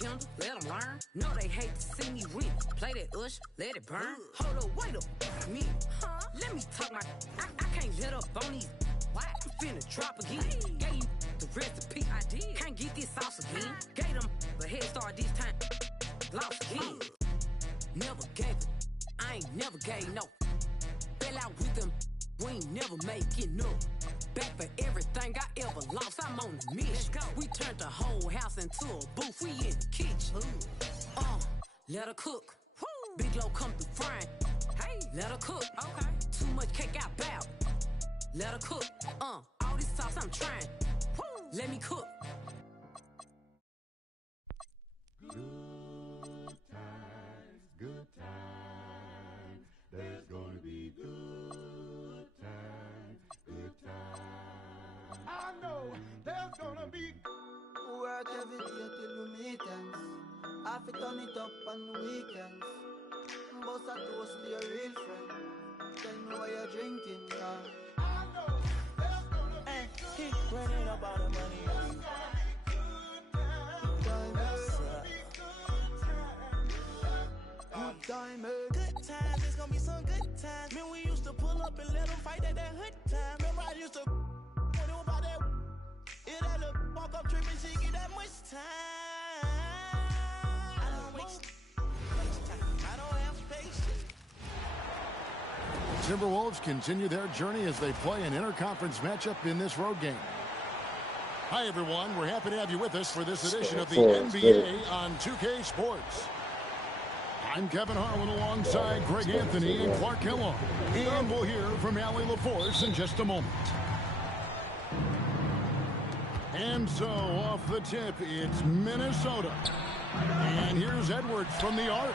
tender, let them learn. No, they hate to see me win. Play that ush, let it burn. Hold up, wait a minute. Let me talk my. I can't let up on these. Why? I'm finna drop again. Gave you the recipe. I did. Can't get this sauce again. Gave them a head start this time. Lost again. Never gave it. I ain't never gave no. Fell out with them. We ain't never make it no. Back for everything I ever lost. I'm on the mission. We turned the whole house into a booth. We in the kitchen. Let her cook. Big low come through frying. Hey, let her cook. Okay. Too much cake out bow. Let her cook. All this sauce I'm trying. Let me cook. Good times. There's gonna be good times. Good times. I know there's gonna be. Work every day till we meet ends. I fi turn it up on the weekends. Boss a toast to your real friend. Tell me what you're drinking, yeah. I know there's gonna be. Keep running up all the money. Good times, it's gonna be some good times. Man, we used to pull up and let them fight at that hood time. Remember, I used to when it was about that. It had a walk up trip and she get that much time. I don't waste time. I don't have patience. Timberwolves continue their journey as they play an interconference matchup in this road game. Hi, everyone. We're happy to have you with us for this edition of the NBA on 2K Sports. I'm Kevin Harlan alongside Greg Anthony and Clark Kellogg. And we'll hear from Allie LaForce in just a moment. And so, off the tip, it's Minnesota. And here's Edwards from the arc.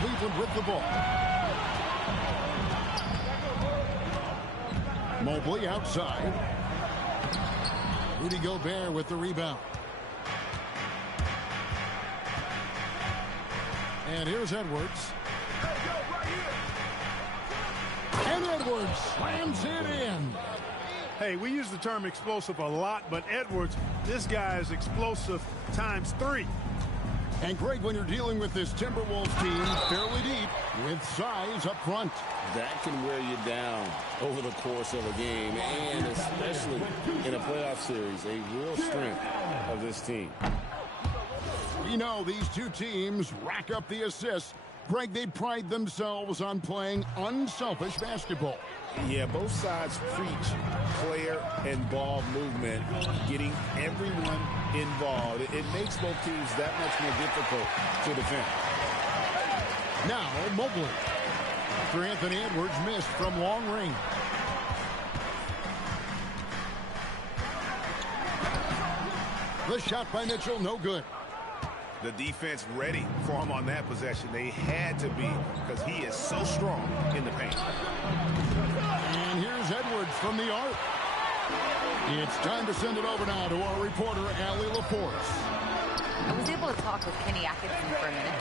Cleveland with the ball. Mobley outside. Rudy Gobert with the rebound. And here's Edwards. And Edwards slams it in. Hey, we use the term explosive a lot, but Edwards, this guy is explosive times 3. And Greg, when you're dealing with this Timberwolves team fairly deep with size up front. That can wear you down over the course of a game, and especially in a playoff series, a real strength of this team. You know, these two teams rack up the assists. Greg, they pride themselves on playing unselfish basketball. Yeah, both sides preach player and ball movement, getting everyone involved. It makes both teams that much more difficult to defend. Now, Mobley. After Anthony Edwards missed from long range. The shot by Mitchell, no good. The defense ready for him on that possession. They had to be because he is so strong in the paint. And here's Edwards from the arc. It's time to send it over now to our reporter, Allie LaForce. I was able to talk with Kenny Atkinson for a minute.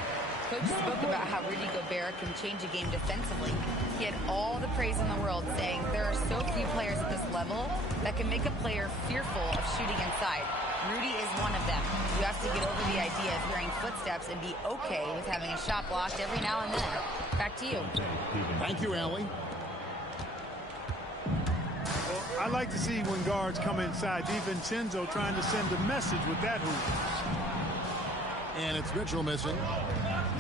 Coach spoke about how Rudy Gobert can change a game defensively. He had all the praise in the world, saying there are so few players at this level that can make a player fearful of shooting inside. Rudy is one of them. You have to get over the idea of hearing footsteps and be okay with having a shot blocked every now and then. Back to you. Thank you, Allie. Well, I like to see when guards come inside. DiVincenzo trying to send a message with that hoop. And it's Mitchell missing.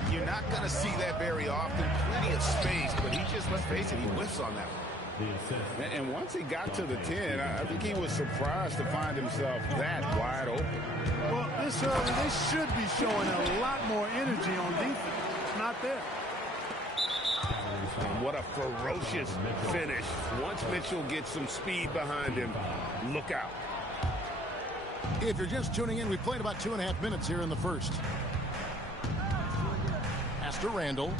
You're not going to see that very often. Plenty of space, but he just, let's face it, he whiffs on that one. And once he got to the 10, I think he was surprised to find himself that wide open. Well, this early, they should be showing a lot more energy on defense. It's not there. And what a ferocious finish. Once Mitchell gets some speed behind him, look out. If you're just tuning in, we played about 2.5 minutes here in the first. Pastor Randall.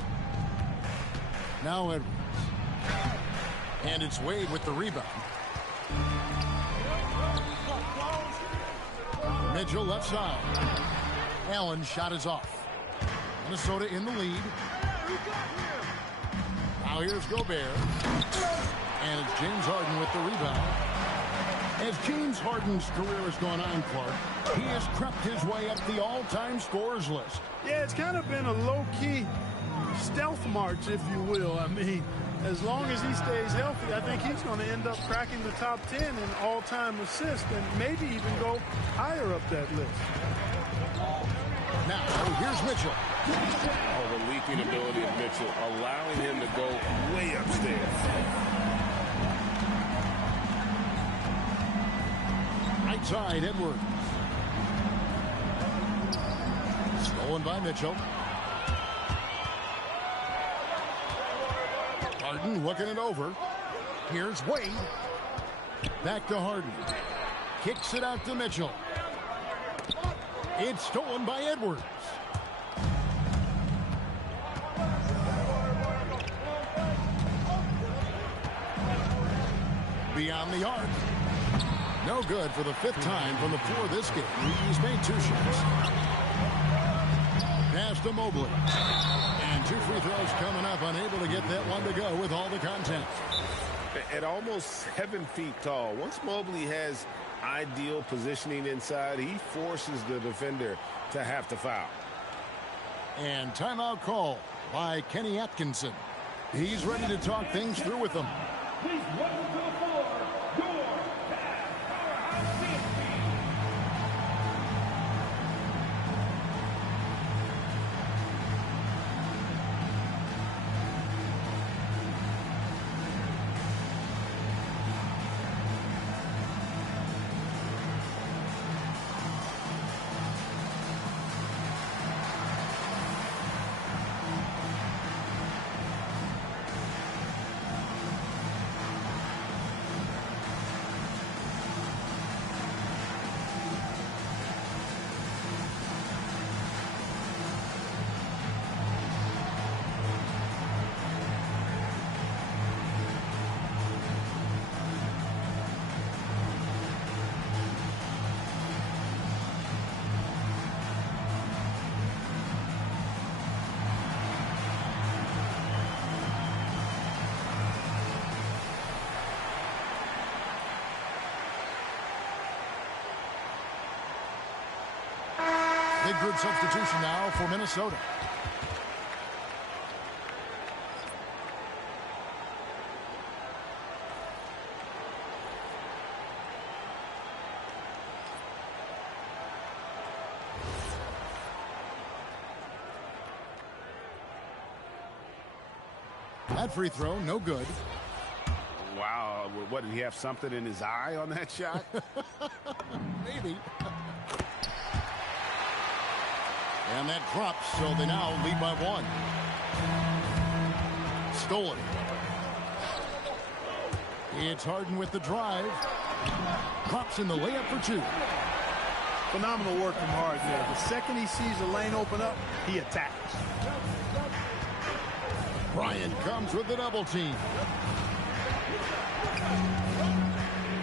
Now Edwards. And it's Wade with the rebound. Mitchell left side. Allen shot is off. Minnesota in the lead. Now here's Gobert. And it's James Harden with the rebound. As James Harden's career has gone on, Clark, he has crept his way up the all-time scorers list. Yeah, it's kind of been a low-key stealth march, if you will. I mean, as long as he stays healthy, I think he's going to end up cracking the top 10 in all-time assists and maybe even go higher up that list. Now, here's Mitchell. Oh, the leaping ability of Mitchell, allowing him to go way upstairs. Right side, Edwards. Stolen by Mitchell. Harden looking it over. Here's Wade. Back to Harden. Kicks it out to Mitchell. It's stolen by Edwards. Beyond the arc. No good for the 5th time from the floor this game. He's made 2 shots. Pass to Mobley. And 2 free throws coming up. Unable to get that one to go with all the contact. At almost 7 feet tall, once Mobley has ideal positioning inside, he forces the defender to have to foul. And timeout call by Kenny Atkinson. He's ready to talk things through with them. Please welcome to the floor, your powerhouse champion. Big group substitution now for Minnesota. That free throw, no good. Wow, what, did he have something in his eye on that shot? Maybe. And that drops, so they now lead by 1. Stolen. It's Harden with the drive. Drops in the layup for 2. Phenomenal work from Harden there. The second he sees the lane open up, he attacks. Bryant comes with the double team.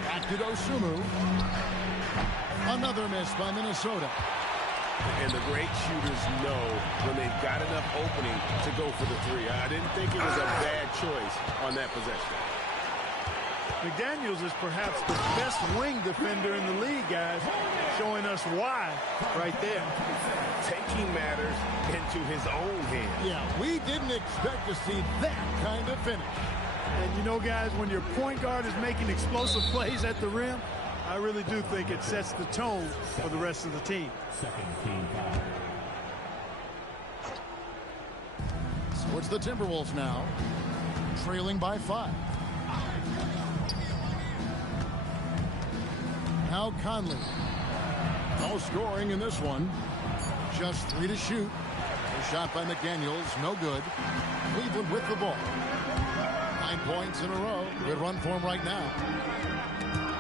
Back to Dosunmu. Another miss by Minnesota. And the great shooters know when they've got enough opening to go for the 3. I didn't think it was a bad choice on that possession. McDaniels is perhaps the best wing defender in the league, guys, showing us why right there. Taking matters into his own hands. Yeah, we didn't expect to see that kind of finish. And you know, guys, when your point guard is making explosive plays at the rim, I really do think it sets the tone for the rest of the team. Second team foul. So it's the Timberwolves now, trailing by 5. Now Conley. No scoring in this one. Just 3 to shoot. A shot by McDaniels, no good. Cleveland with the ball. 9 points in a row. Good run for him right now.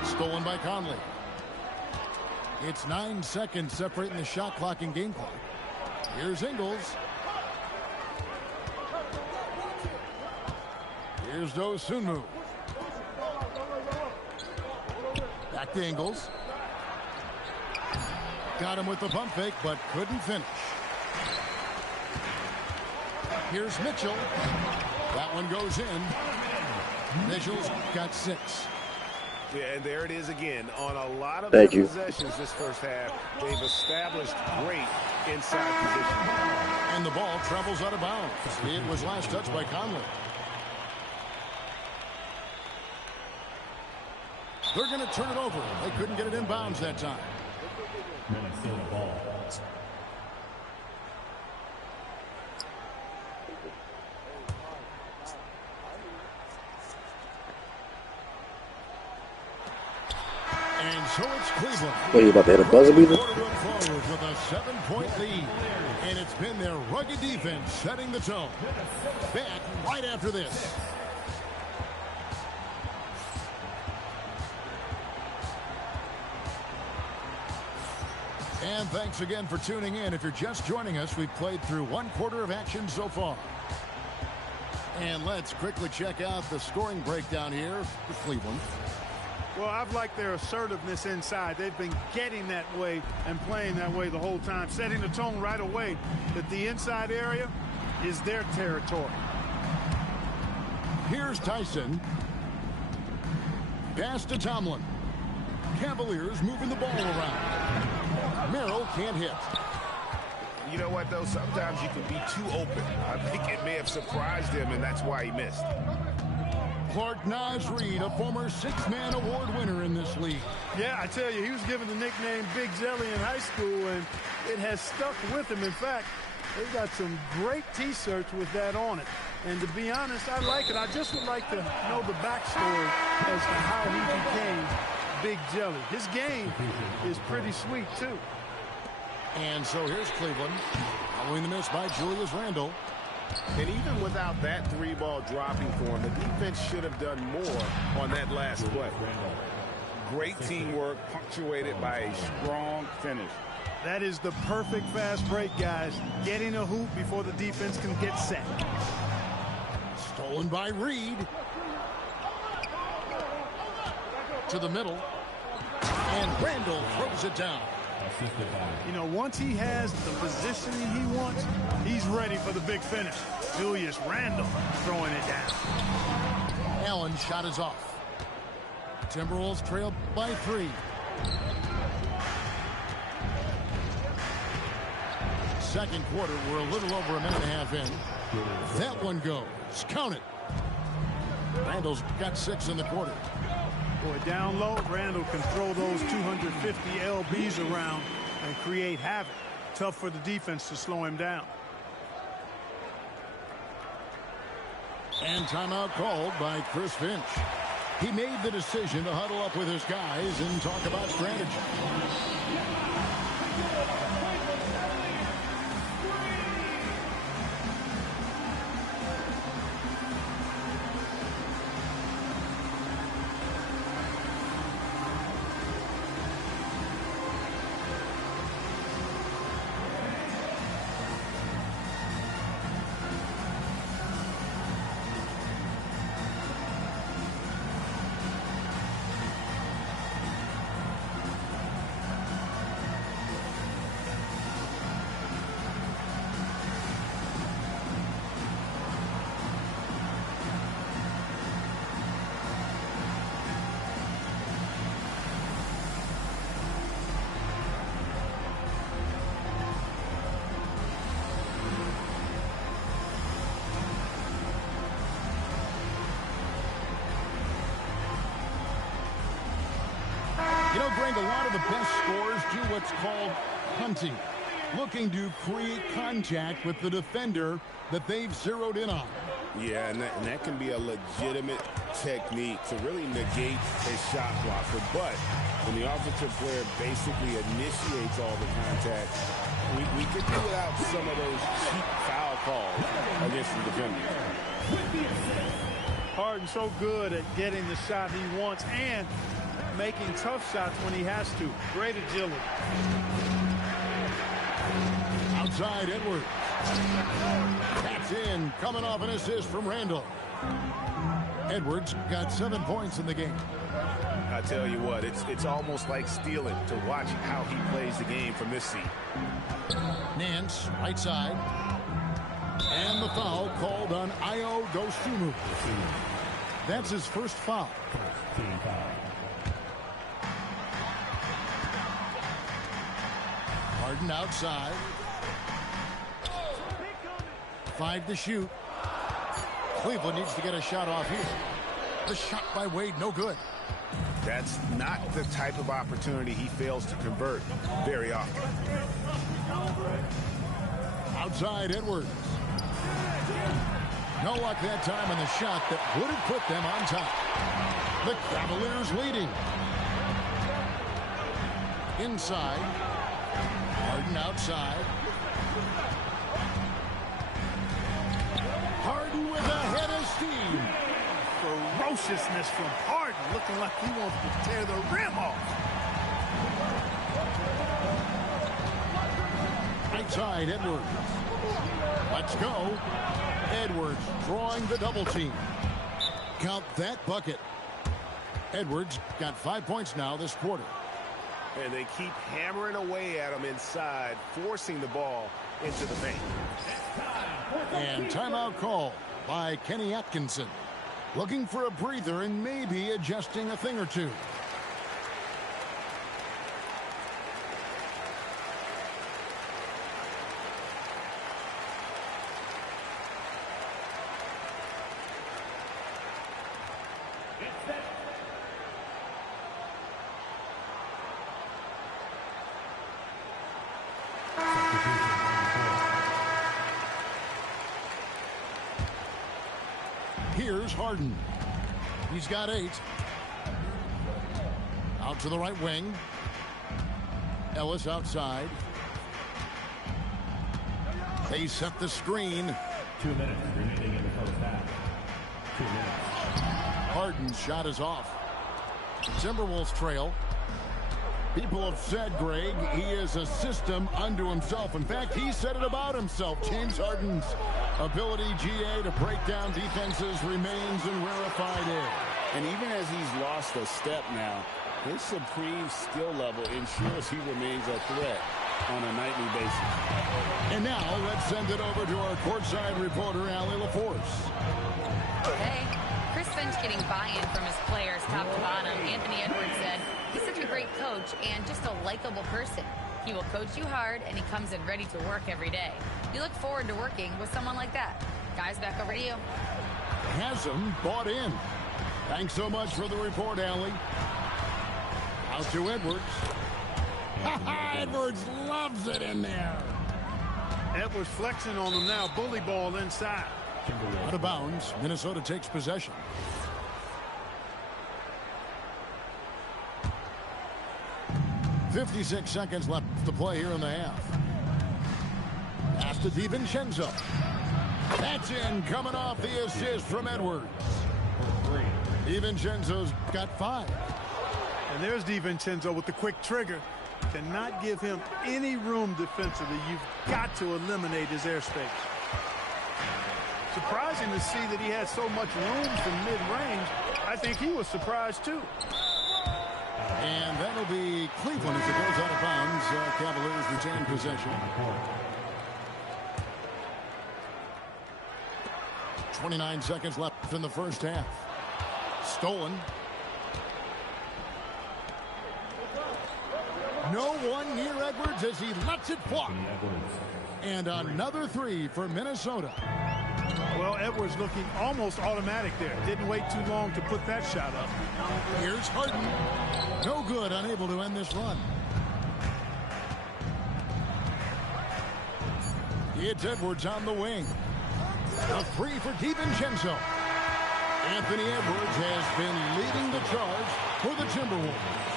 Stolen by Conley. It's 9 seconds separating the shot clock and game clock. Here's Ingles. Here's Dosunmu. Back to Ingles. Got him with the pump fake, but couldn't finish. Here's Mitchell. That one goes in. Mitchell's got 6. Yeah, and there it is again. On a lot of their possessions this first half, they've established great inside position. And the ball travels out of bounds. It was last touched by Conley. They're going to turn it over. They couldn't get it in bounds that time. Minnesota ball. And so it's Cleveland. What are you about to hit a buzzer beater? With a 7-point lead. And it's been their rugged defense setting the tone. Back right after this. And thanks again for tuning in. If you're just joining us, we've played through 1 quarter of action so far. And let's quickly check out the scoring breakdown here for Cleveland. Well, I've liked their assertiveness inside. They've been getting that way and playing that way the whole time, setting the tone right away that the inside area is their territory. Here's Tyson. Pass to Tomlin. Cavaliers moving the ball around. Merrill can't hit. You know what, though? Sometimes you can be too open. I think it may have surprised him, and that's why he missed. Clark Nas Reed, a former 6-man award winner in this league. Yeah, I tell you, he was given the nickname Big Jelly in high school, and it has stuck with him. In fact, they've got some great T-shirts with that on it. And to be honest, I like it. I just would like to know the backstory as to how he became Big Jelly. His game is pretty sweet, too. And so here's Cleveland, following the miss by Julius Randle. And even without that 3-ball dropping for him, the defense should have done more on that last play. Great teamwork, punctuated by a strong finish. That is the perfect fast break, guys. Getting a hoop before the defense can get set. Stolen by Reed. To the middle. And Randle throws it down. You know, once he has the positioning he wants, he's ready for the big finish. Julius Randle throwing it down. Allen's shot is off. Timberwolves trail by 3. Second quarter, we're a little over a minute and a half in. That one goes. Count it. Randle's got 6 in the quarter. Boy, down low, Randle can throw those 250 LBs around and create havoc. Tough for the defense to slow him down. And timeout called by Chris Finch. He made the decision to huddle up with his guys and talk about strategy. You know, Greg, a lot of the best scorers do what's called hunting, looking to create contact with the defender that they've zeroed in on. Yeah, and that can be a legitimate technique to really negate a shot blocker. But when the offensive player basically initiates all the contact, we could do without some of those cheap foul calls against the defender. Harden's so good at getting the shot he wants and making tough shots when he has to. Great agility. Outside Edwards. That's in, coming off an assist from Randle. Edwards got 7 points in the game. I tell you what, it's almost like stealing to watch how he plays the game from this seat. Nance, right side. And the foul called on Ayo Dosunmu. That's his first foul. Harden outside. 5 to shoot. Cleveland needs to get a shot off here. The shot by Wade, no good. That's not the type of opportunity he fails to convert very often. Outside Edwards. No luck that time on the shot that would have put them on top. The Cavaliers leading. Inside. Harden outside. Harden with a head of steam. Ferociousness from Harden, looking like he wants to tear the rim off. Outside Edwards. Let's go. Edwards drawing the double team. Count that bucket. Edwards got 5 points now this quarter. And they keep hammering away at him inside, forcing the ball into the paint. And timeout call by Kenny Atkinson. Looking for a breather and maybe adjusting a thing or two. Here's Harden. He's got 8. Out to the right wing. Ellis outside. They set the screen. 2 minutes remaining in the first half. 2 minutes. Harden's shot is off. Timberwolves trail. People have said, Greg, he is a system unto himself. In fact, he said it about himself. James Harden's ability, GA, to break down defenses remains in rarefied air. And even as he's lost a step now, his supreme skill level ensures he remains a threat on a nightly basis. And now let's send it over to our courtside reporter, Allie LaForce. Hey, Chris Finch getting buy-in from his players top to bottom. Anthony Edwards said, he's such a great coach and just a likable person. He will coach you hard, and he comes in ready to work every day. You look forward to working with someone like that. Guys, back over to you. Hasn't bought in. Thanks so much for the report, Allie. Out to Edwards. Edwards loves it in there. Edwards flexing on him now. Bully ball inside. Out of bounds. Minnesota takes possession. .56 seconds left to play here in the half. Pass to DiVincenzo. That's in, coming off the assist from Edwards. DiVincenzo's got 5. And there's DiVincenzo with the quick trigger. Cannot give him any room defensively. You've got to eliminate his airspace. Surprising to see that he had so much room from mid-range. I think he was surprised too. And that'll be Cleveland as it goes out of bounds. Cavaliers retain possession. 29 seconds left in the first half. Stolen. No one near Edwards as he lets it fly. And another 3 for Minnesota. Well, Edwards looking almost automatic there. Didn't wait too long to put that shot up. Here's Harden. No good, unable to end this run. It's Edwards on the wing. A 3 for DiVincenzo. Anthony Edwards has been leading the charge for the Timberwolves.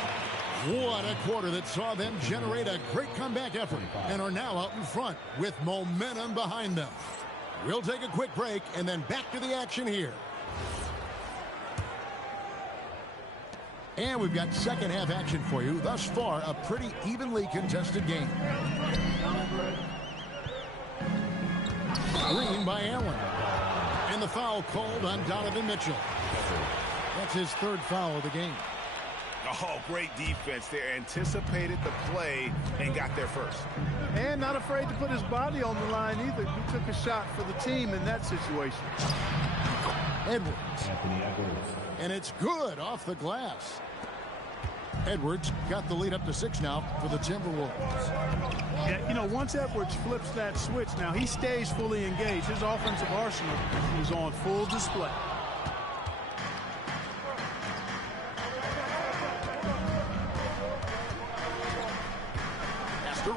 What a quarter that saw them generate a great comeback effort and are now out in front with momentum behind them. We'll take a quick break and then back to the action here. And we've got second half action for you. Thus far, a pretty evenly contested game. Green by Allen. And the foul called on Donovan Mitchell. That's his 3rd foul of the game. Oh, great defense there. Anticipated the play and got there first. And not afraid to put his body on the line either. He took a shot for the team in that situation. Edwards. And it's good off the glass. Edwards got the lead up to 6 now for the Timberwolves. Yeah, you know, once Edwards flips that switch, now he stays fully engaged. His offensive arsenal is on full display.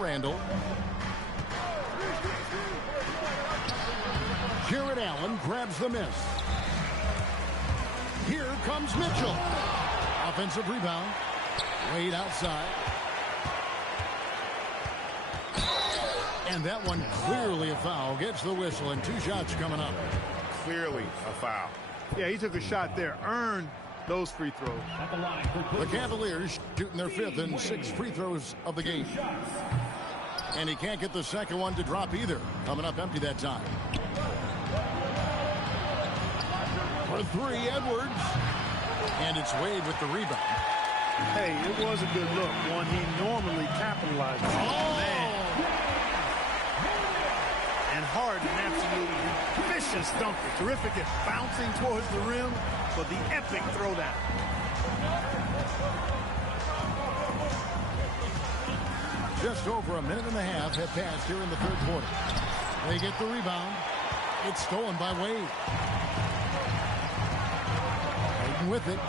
Randall. Jared Allen grabs the miss. Here comes Mitchell. Offensive rebound. Wade outside. And that one clearly a foul. Gets the whistle and 2 shots coming up. Clearly a foul. Yeah, he took a shot there. Earned those free throws. The Cavaliers shooting their 5th and 6th free throws of the game. And he can't get the second one to drop either. Coming up empty that time. For 3, Edwards. And it's Wade with the rebound. Hey, it was a good look. One he normally capitalizes on. Oh, man. And Harden, absolutely vicious dunker. Terrific at bouncing towards the rim for the epic throwdown. Just over a minute and a half have passed here in the 3rd quarter. They get the rebound. It's stolen by Wade. Hayden with it.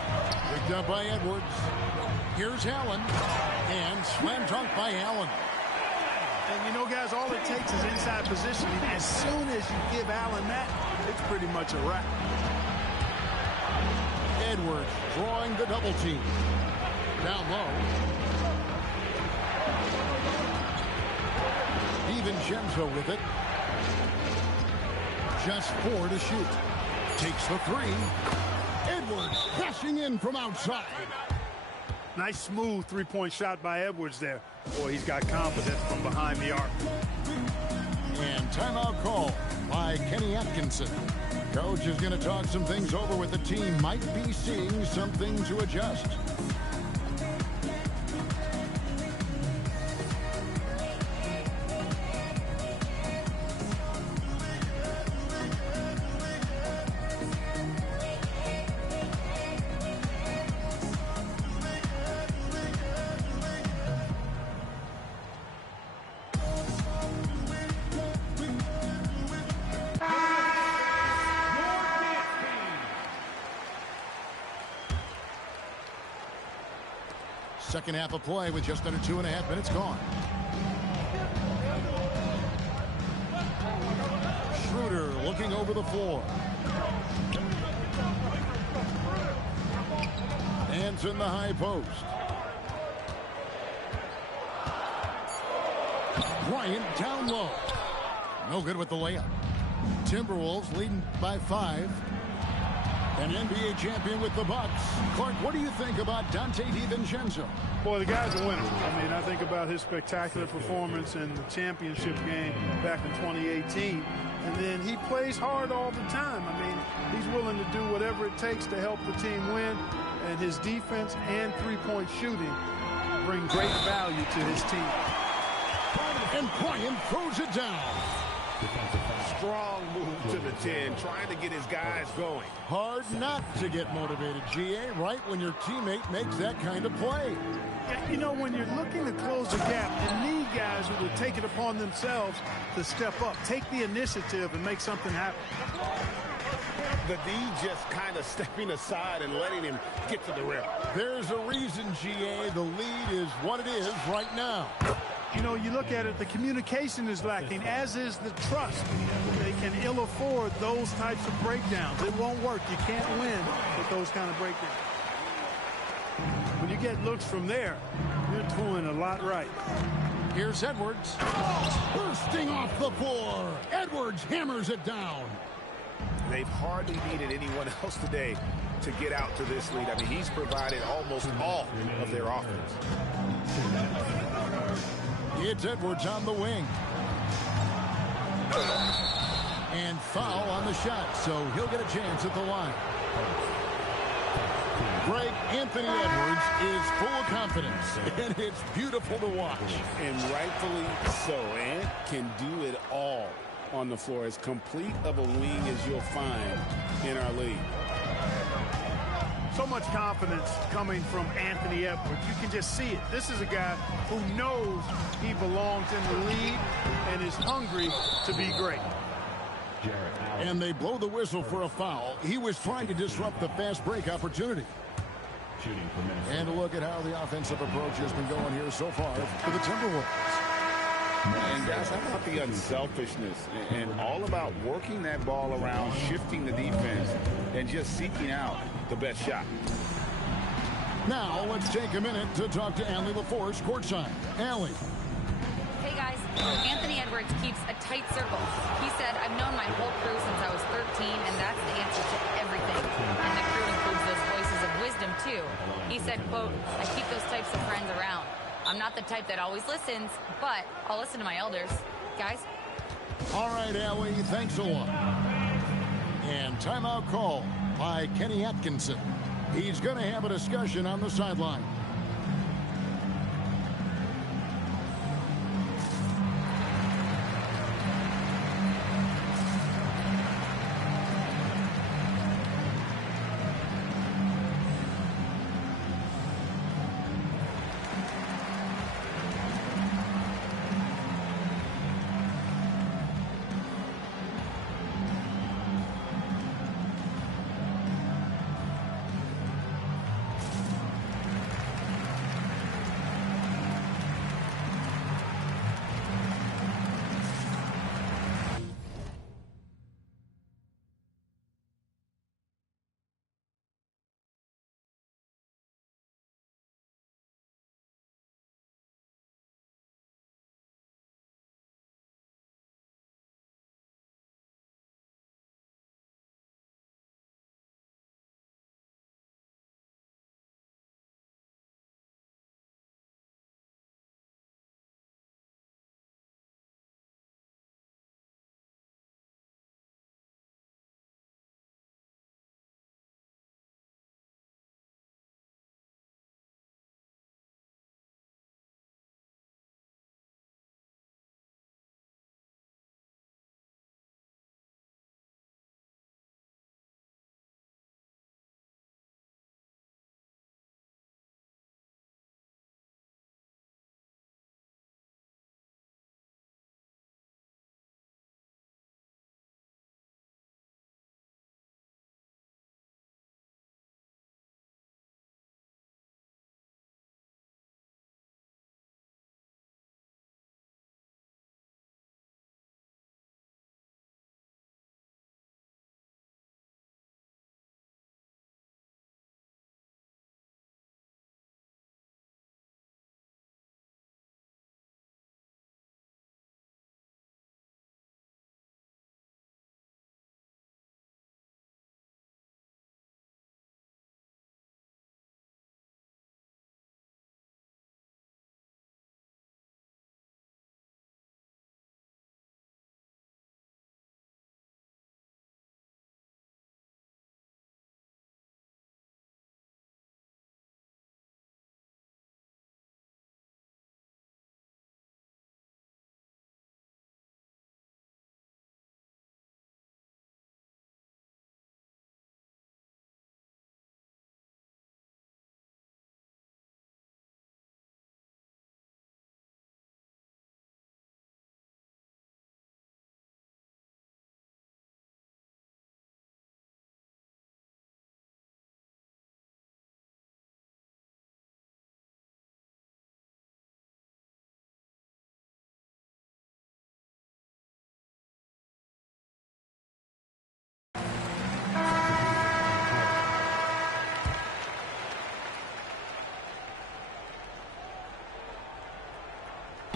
Picked up by Edwards. Here's Allen. And slam dunk by Allen. And you know, guys, all it takes is inside positioning. As soon as you give Allen that, it's pretty much a wrap. Edwards drawing the double team. Down low. DiVincenzo with it. Just 4 to shoot. Takes the 3. Edwards crashing in from outside. Nice smooth three-point shot by Edwards there. Boy, he's got confidence from behind the arc. And timeout call by Kenny Atkinson. Coach is going to talk some things over with the team. Might be seeing something to adjust. Second half of play with just under 2.5 minutes gone. Schroeder looking over the floor. Hands in the high post. Bryant down low. No good with the layup. Timberwolves leading by 5. An NBA champion with the Bucks. Clark, what do you think about Dante DiVincenzo? Boy, the guy's a winner. I mean, I think about his spectacular performance in the championship game back in 2018. And then he plays hard all the time. I mean, he's willing to do whatever it takes to help the team win. And his defense and three-point shooting bring great value to his team. And Bryant throws it down. Strong move to the 10, trying to get his guys going. Hard not to get motivated, GA, right when your teammate makes that kind of play. Yeah, you know, when you're looking to close the gap, you need guys who will take it upon themselves to step up, take the initiative, and make something happen. The D just kind of stepping aside and letting him get to the rim. There's a reason, GA, the lead is what it is right now. You know, you look at it, the communication is lacking, as is the trust. They can ill afford those types of breakdowns. It won't work. You can't win with those kind of breakdowns. When you get looks from there, you're doing a lot right. Here's Edwards. Bursting off the floor. Edwards hammers it down. They've hardly needed anyone else today to get out to this lead. I mean, he's provided almost all of their offense. It's Edwards on the wing. And foul on the shot, so he'll get a chance at the line. Greg, Anthony Edwards is full of confidence, and it's beautiful to watch. And rightfully so. Ant can do it all on the floor. As complete of a wing as you'll find in our league. So much confidence coming from Anthony Edwards. You can just see it. This is a guy who knows he belongs in the league and is hungry to be great. And they blow the whistle for a foul. He was trying to disrupt the fast break opportunity. And a look at how the offensive approach has been going here so far for the Timberwolves. And guys, how about the unselfishness and all about working that ball around, shifting the defense, and just seeking out the best shot. Now let's take a minute to talk to Allie LaForce courtside. Allie. Hey guys, Anthony Edwards keeps a tight circle. He said, I've known my whole crew since I was 13, and that's the answer to everything. And the crew includes those voices of wisdom too. He said, quote, I keep those types of friends around. I'm not the type that always listens, but I'll listen to my elders. Guys? All right, Allie, thanks a lot. And timeout call by Kenny Atkinson. He's going to have a discussion on the sideline.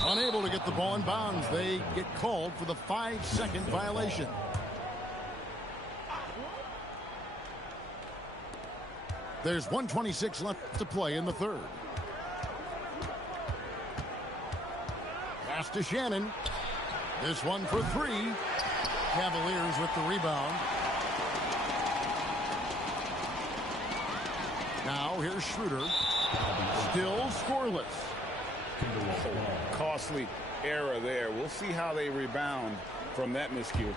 Unable to get the ball in bounds. They get called for the 5-second violation. There's 1:26 left to play in the third. Pass to Shannon. This one for three. Cavaliers with the rebound. Now here's Schroeder. Still scoreless. Costly error there. We'll see how they rebound from that miscue.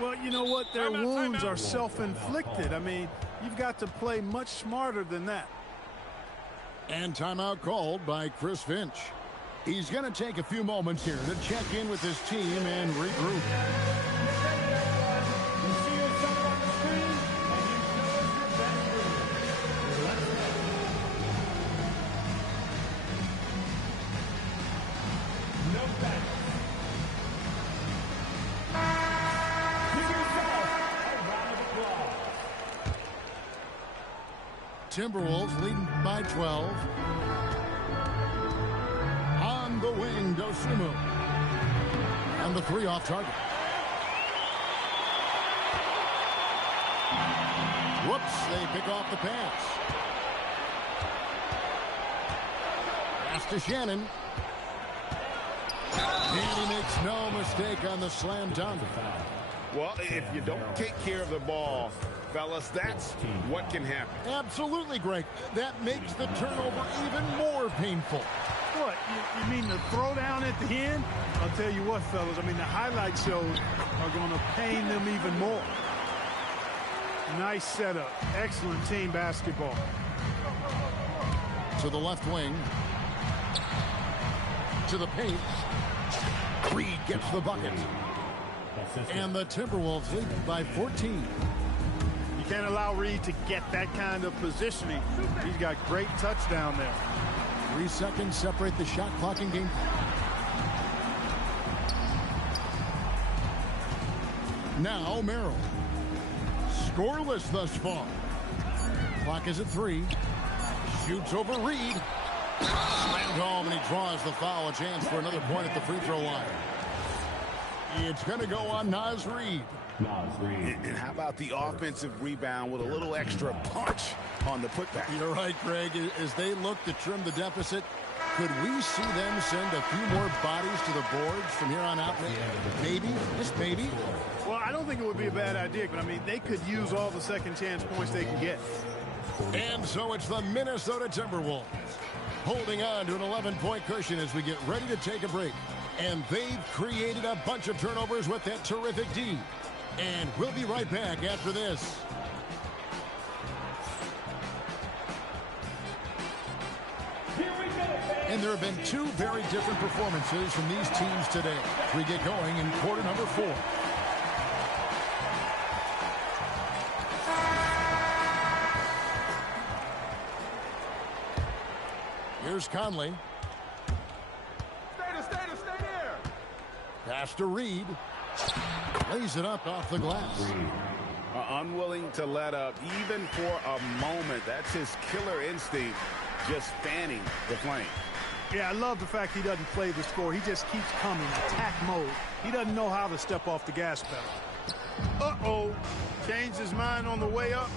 Well, you know what? Their wounds are self-inflicted. I mean, You've got to play much smarter than that. And timeout called by Chris Finch. He's going to take a few moments here to check in with his team and regroup. Timberwolves leading by 12. On the wing, Dosunmu. And the three off target. Whoops, they pick off the pass. Pass to Shannon. And he makes no mistake on the slam dunk. Well, if you don't take care of the ball, fellas, that's what can happen. Absolutely, Greg. That makes the turnover even more painful. What, you mean the throwdown at the end? I'll tell you what, fellas, I mean, the highlight shows are going to pain them even more. Nice setup. Excellent team basketball. To the left wing. To the paint. Reed gets the bucket. And the Timberwolves lead by 14. You can't allow Reed to get that kind of positioning. He's got great touch down there. 3 seconds separate the shot clock in game. Now Merrill. Scoreless thus far. Clock is at 3. Shoots over Reed. Slammed home, and he draws the foul. A chance for another point at the free throw line. It's going to go on Naz Reid. And how about the offensive rebound with a little extra punch on the putback? You're right, Greg. As they look to trim the deficit, could we see them send a few more bodies to the boards from here on out? Maybe, just maybe. Well, I don't think it would be a bad idea, but I mean, they could use all the second chance points they can get. And so it's the Minnesota Timberwolves holding on to an 11-point cushion as we get ready to take a break. And they've created a bunch of turnovers with that terrific D. And we'll be right back after this. And there have been two very different performances from these teams today. We get going in quarter number 4. Here's Conley. Stay there. Pass to Reed. Lays it up off the glass. Unwilling to let up even for a moment. That's his killer instinct, just fanning the flame. Yeah, I love the fact he doesn't play the score. He just keeps coming, attack mode. He doesn't know how to step off the gas pedal. Uh-oh. Changed his mind on the way up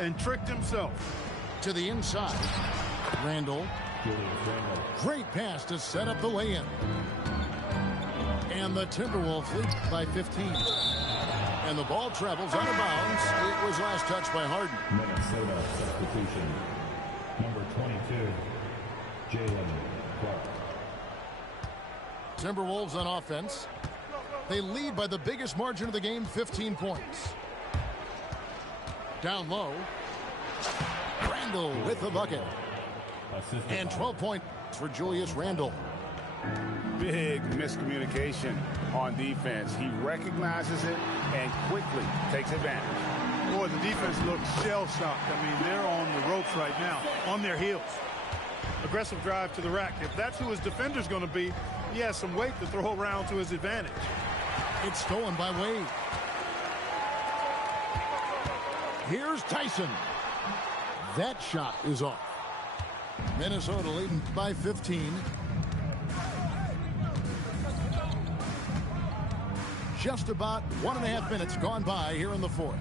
and tricked himself. To the inside. Randall. Great pass to set up the lay-in. And the Timberwolves lead by 15. And the ball travels out of bounds. It was last touched by Harden. Minnesota substitution. Number 22, Jalen Clark. Timberwolves on offense. They lead by the biggest margin of the game, 15 points. Down low. Randall with the bucket. And 12 points for Julius Randle. Big miscommunication on defense. He recognizes it and quickly takes advantage. Boy, the defense looks shell-shocked. I mean, they're on the ropes right now, on their heels. Aggressive drive to the rack. If that's who his defender's going to be, he has some weight to throw around to his advantage. It's stolen by Wade. Here's Tyson. That shot is off. Minnesota leading by 15. Just about 1.5 minutes gone by here in the fourth.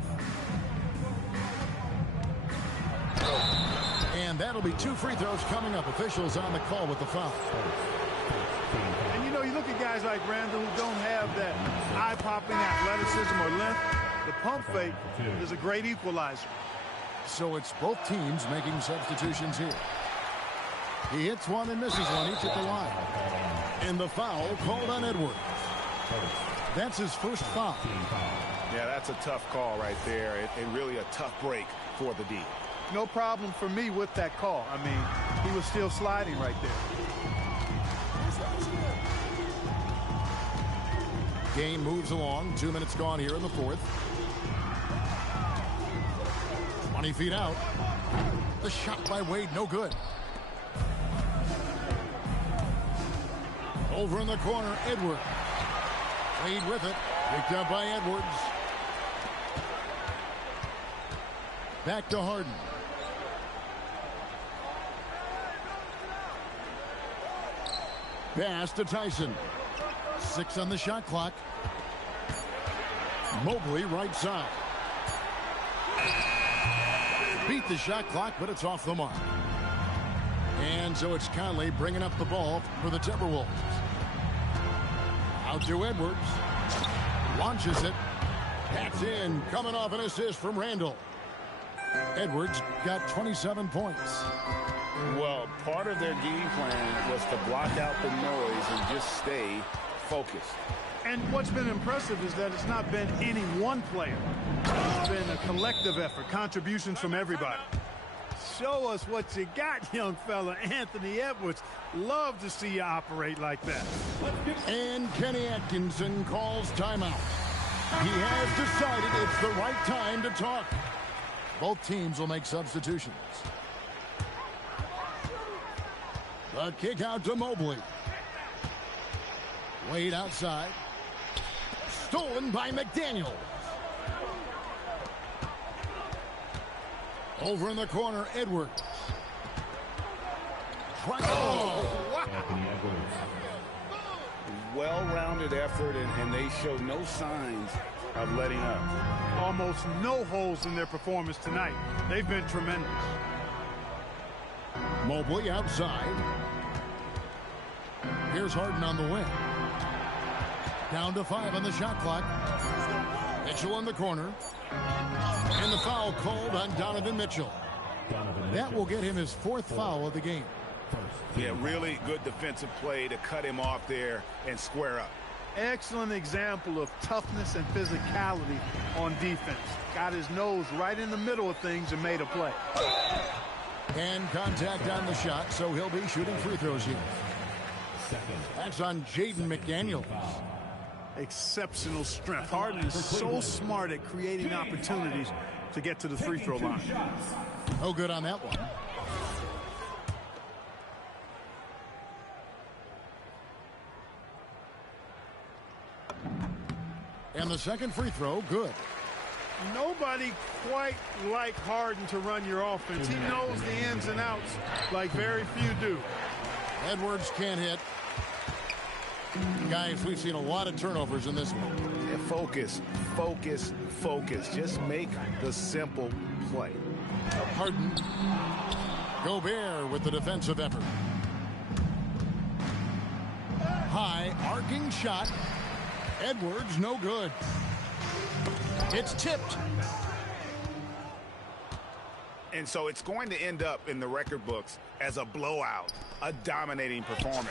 And that'll be 2 free throws coming up. Officials on the call with the foul. And you know, you look at guys like Randall who don't have that eye-popping athleticism or length. The pump fake is a great equalizer. So it's both teams making substitutions here. He hits one and misses one each at the line. And the foul called on Edwards. That's his first foul. Yeah, that's a tough call right there, and really a tough break for the D. No problem for me with that call. I mean, he was still sliding right there. Game moves along. 2 minutes gone here in the fourth. 20 feet out. The shot by Wade, no good. Over in the corner, Edwards. Wade with it. Picked up by Edwards. Back to Harden. Pass to Tyson. 6 on the shot clock. Mobley right side. Beat the shot clock, but it's off the mark. And so it's Conley bringing up the ball for the Timberwolves. Out to Edwards. Launches it. That's in. Coming off an assist from Randall. Edwards got 27 points. Well, part of their game plan was to block out the noise and just stay focused. And what's been impressive is that it's not been any one player. It's been a collective effort, contributions from everybody. Show us what you got, young fella. Anthony Edwards. Love to see you operate like that. And Kenny Atkinson calls timeout. He has decided it's the right time to talk. Both teams will make substitutions. The kick out to Mobley. Wade outside. Stolen by McDaniels. Over in the corner, Edwards. Well-rounded effort, and they show no signs of letting up. Almost no holes in their performance tonight. They've been tremendous. Mobley outside. Here's Harden on the wing. Down to 5 on the shot clock. Mitchell in the corner. And the foul called on Donovan Mitchell. That will get him his 4th foul of the game. Yeah, really good defensive play to cut him off there and square up. Excellent example of toughness and physicality on defense. Got his nose right in the middle of things and made a play. And contact on the shot, so he'll be shooting free throws here. That's on Jaden McDaniels. Exceptional strength. Harden is so smart at creating opportunities to get to the free throw line. No good on that one. And the second free throw, good. Nobody quite like Harden to run your offense. He knows the ins and outs like very few do. Edwards can't hit. Guys, we've seen a lot of turnovers in this one. Yeah, focus, focus, focus. Just make the simple play. Harden. Gobert with the defensive effort. High, arcing shot. Edwards, no good. It's tipped. And so it's going to end up in the record books as a blowout, a dominating performance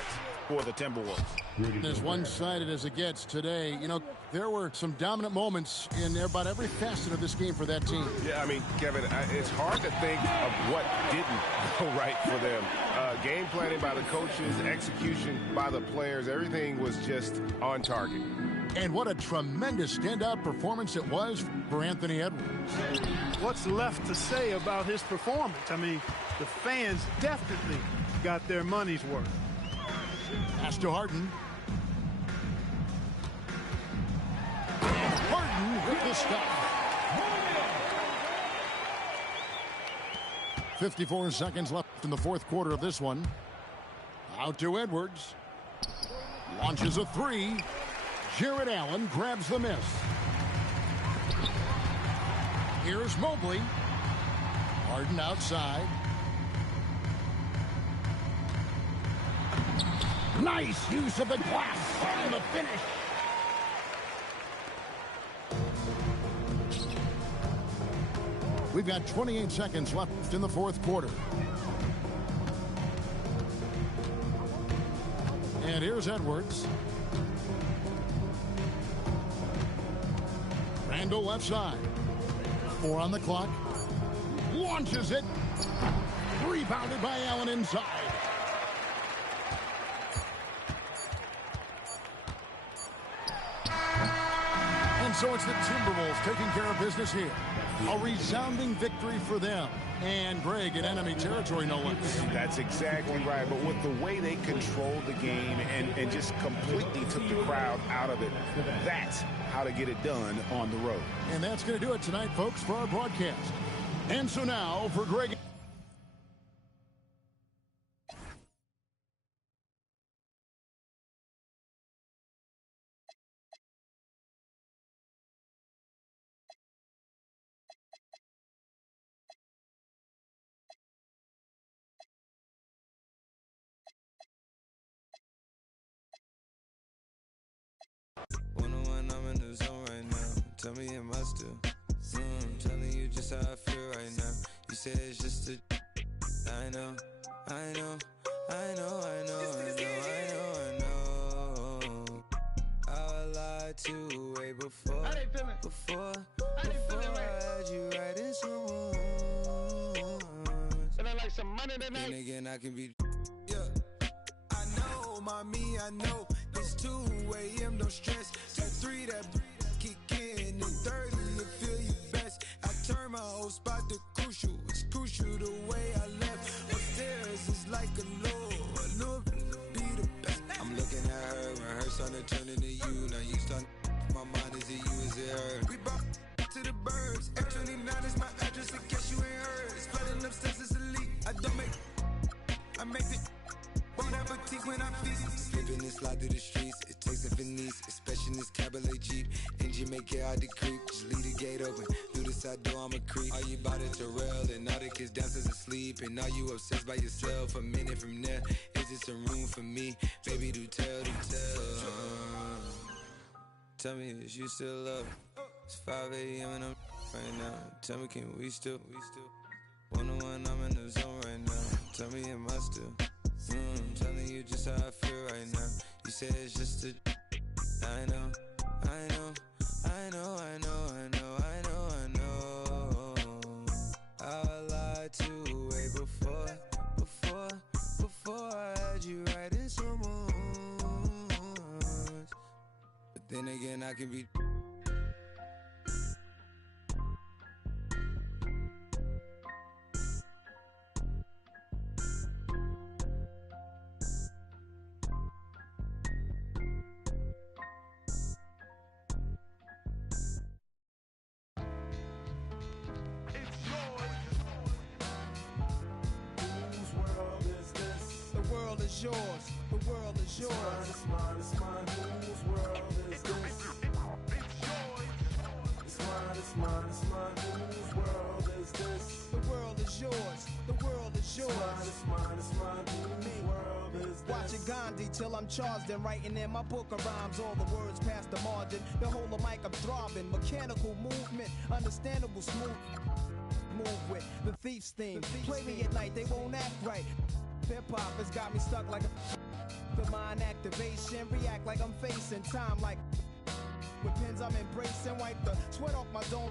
for the Timberwolves. As one-sided as it gets today, you know, there were some dominant moments in about every facet of this game for that team. Yeah, I mean, Kevin, it's hard to think of what didn't go right for them. Game planning by the coaches, execution by the players, everything was just on target. And what a tremendous standout performance it was for Anthony Edwards. What's left to say about his performance? I mean, the fans definitely got their money's worth. Pass to Harden. And Harden with the stop. 54 seconds left in the fourth quarter of this one. Out to Edwards. Launches a three. Jarrett Allen grabs the miss. Here's Mobley. Harden outside. Nice use of the glass on the finish. We've got 28 seconds left in the fourth quarter. And here's Edwards. Rondo left side. 4 on the clock. Launches it. Rebounded by Allen inside. And so it's the Timberwolves taking care of business here. A resounding victory for them. And Greg in enemy territory, no less. That's exactly right. But with the way they controlled the game and just completely took the crowd out of it, that's how to get it done on the road. And that's going to do it tonight, folks, for our broadcast. And so now for Greg. One-on-one, I'm in the zone right now. Tell me, am I still? I'm telling you just how I feel right now. You say it's just a. I know. I lied to way before I had you right in some wounds. Like some money tonight. Then again, I can be. Yeah. I know, mommy, I know. It's 2 a.m., no stress. At 3, that kick in. And 30, you feel you best. I turn my whole spot to crucial. It's crucial the way I left. Upstairs is like a low be the best. I'm looking at her when her son is turning to you. Now you start. My mind is it you, is it her? We bought to the birds. F29 is my address in case you ain't heard. It's flooding upstairs, it's elite. I make it. Bon appetit when I feast. Slipping and slide through the streets. It takes a finesse, especially in this cabaret Jeep. Engine make it hard to creep. Just leave the gate open. Through the side door, I'm a creep. Are you about it, Terrell? And all the kids downstairs asleep. And are you obsessed by yourself? A minute from there, is there some room for me? Baby, do tell. Tell me, is you still love? It's 5 a.m. and I'm right now. Tell me, can we still? One-on-one, I'm in the zone right now. Tell me, am I still? Telling you just how I feel right now. You say it's just a. I know. I lied to way before I had you right in some wounds. But then again, I can be. Yours, the world is yours. It's mine, whose world is this? It's mine, whose world is this? The world is yours, the world is yours. It's mine, whose world is this? Watching Gandhi till I'm charged and writing in my book of rhymes. All the words past the margin. The whole of mic I'm throbbing. Mechanical movement, understandable smooth. Move with the thief's theme. Play me at night, they won't act right. Hip-hop has got me stuck like the mind activation. React like I'm facing time like with pins I'm embracing. Wipe the sweat off my dome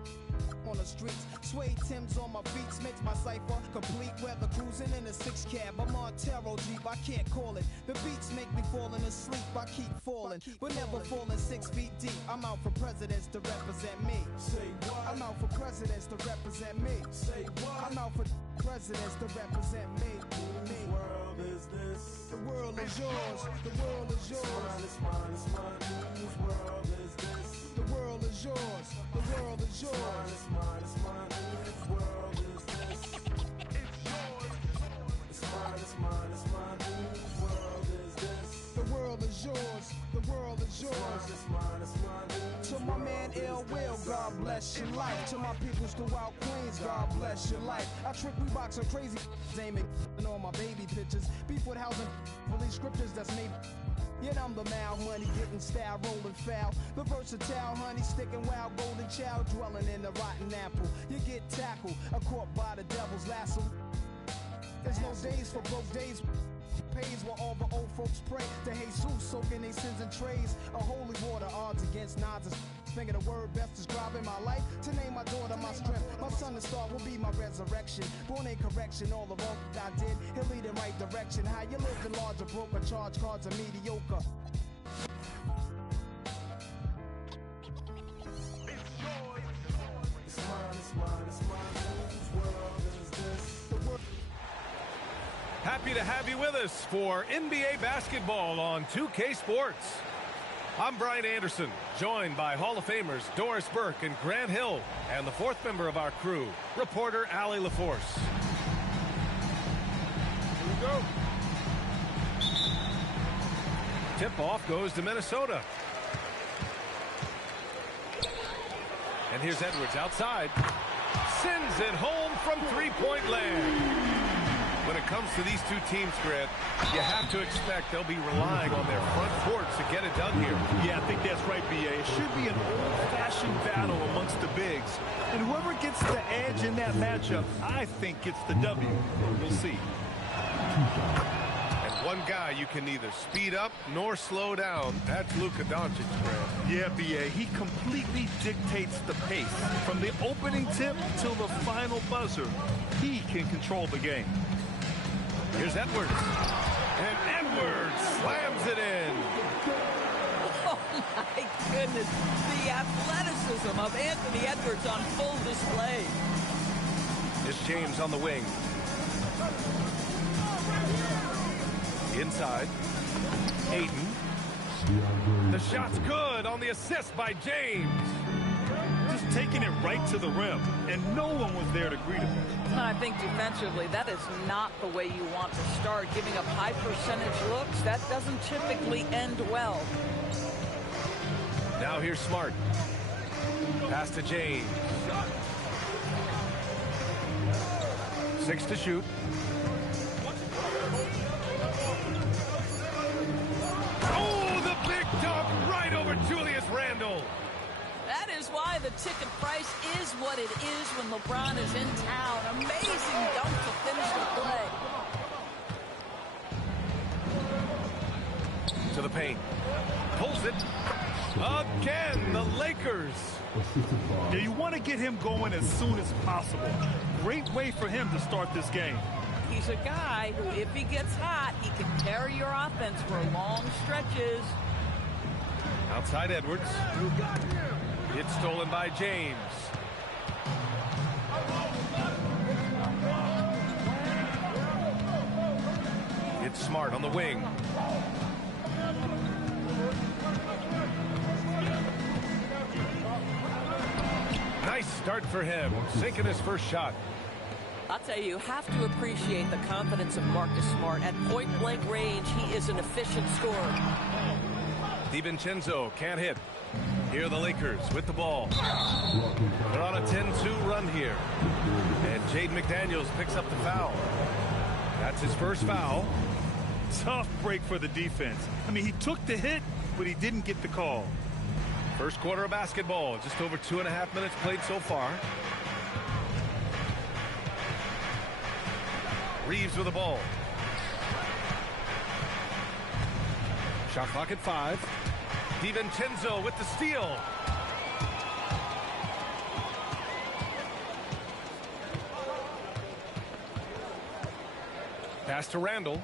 on the streets. Suede Timbs on my feet makes my cipher complete. Weather cruising in a 6 cab. I'm on Montero Jeep, I can't call it. The beats make me falling asleep. I keep falling, but never falling 6 feet deep. I'm out for presidents to represent me. Say what? I'm out for presidents to represent me. Say what? I'm out for presidents to represent me. Whose world is this? The world is yours. The world is yours. It's mine. Whose world is this? The world is yours. The world is yours. It's mine. Whose world is this? It's yours. It's mine. Whose world is this? The world is yours. The world is yours. It's mine. To my man Ill Will, God bless your life. To my peoples throughout Queens, God bless your life. I trick Reeboks and crazy aiming on my baby pictures. Beef with housing, release scriptures that's made. Yet I'm the mal money, getting style, rolling foul. The versatile honey, sticking wild, golden child, dwelling in the rotten apple. You get tackled, caught by the devil's lasso. There's no days for broke days. Pays while all the old folks pray to Jesus, soaking their sins in trays. A holy water, odds against nods. Finger the word best describing my life. To name my daughter my strength. My son and star will be my resurrection. Born in correction, all the wrong I did, he'll lead in right direction. How you live in large or broke or charge cards are mediocre. Happy to have you with us for NBA basketball on 2K Sports. I'm Brian Anderson, joined by Hall of Famers Doris Burke and Grant Hill, and the fourth member of our crew, reporter Allie LaForce. Here we go. Tip-off goes to Minnesota. And here's Edwards outside. Sends it home from three-point land. When it comes to these two teams, Grant, you have to expect they'll be relying on their front court to get it done here. Yeah, I think that's right, B.A. It should be an old-fashioned battle amongst the bigs. And whoever gets the edge in that matchup, I think gets the W. We'll see. And one guy you can neither speed up nor slow down, that's Luka Doncic, Grant. Yeah, B.A. He completely dictates the pace. From the opening tip till the final buzzer, he can control the game. Here's Edwards. And Edwards slams it in. Oh, my goodness. The athleticism of Anthony Edwards on full display. It's James on the wing. Inside. Ayton. The shot's good on the assist by James. Just taking it right to the rim, and no one was there to greet him. I think defensively, that is not the way you want to start. Giving up high percentage looks, that doesn't typically end well. Now here's Smart. Pass to James. 6 to shoot. Oh, the big dunk right over Julius Randle. That is why the ticket price is what it is when LeBron is in town. Amazing dunk to finish the play. To the paint. Pulls it. Again, the Lakers. Yeah, you want to get him going as soon as possible. Great way for him to start this game. He's a guy who, if he gets hot, he can carry your offense for long stretches. Outside Edwards. It's stolen by James. It's Smart on the wing. Nice start for him, sinking his first shot. I'll tell you have to appreciate the confidence of Marcus Smart. At point-blank range, he is an efficient scorer. DiVincenzo can't hit. Here are the Lakers with the ball. They're on a 10-2 run here. And Jaden McDaniels picks up the foul. That's his first foul. Tough break for the defense. I mean, he took the hit, but he didn't get the call. First quarter of basketball. Just over 2.5 minutes played so far. Reeves with the ball. Shot clock at 5. DiVincenzo with the steal. Pass to Randle.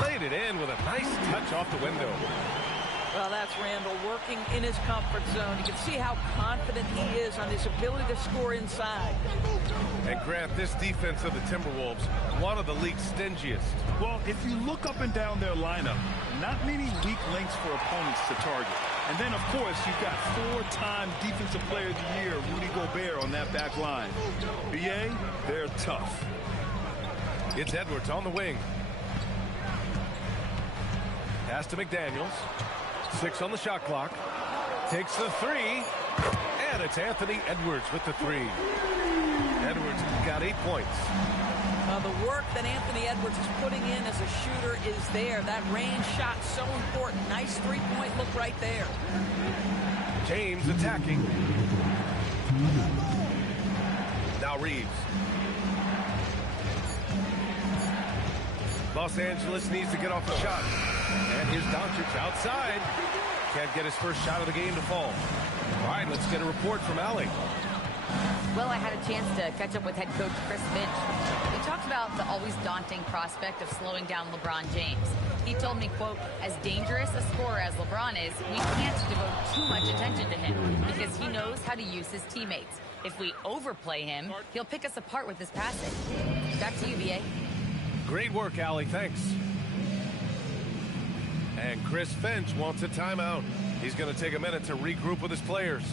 Laid it in with a nice touch off the window. Well, that's Randle working in his comfort zone. You can see how confident he is on his ability to score inside. And Grant, this defense of the Timberwolves, one of the league's stingiest. Well, if you look up and down their lineup, not many weak links for opponents to target. And then, of course, you've got 4-time Defensive Player of the Year, Rudy Gobert, on that back line. BA, they're tough. It's Edwards on the wing. Pass to McDaniels. 6 on the shot clock. Takes the 3. And it's Anthony Edwards with the 3. Edwards got 8 points. The work that Anthony Edwards is putting in as a shooter is there. That range shot so important. Nice three-point look right there. James attacking. Now Reeves. Los Angeles needs to get off the shot. And here's Doncic outside. Can't get his first shot of the game to fall. All right, let's get a report from Allie. Well, I had a chance to catch up with head coach Chris Finch. We talked about the always daunting prospect of slowing down LeBron James. He told me, quote, as dangerous a scorer as LeBron is, we can't devote too much attention to him because he knows how to use his teammates. If we overplay him, he'll pick us apart with his passing. Back to you, VA. Great work, Allie. Thanks. And Chris Finch wants a timeout. He's going to take a minute to regroup with his players.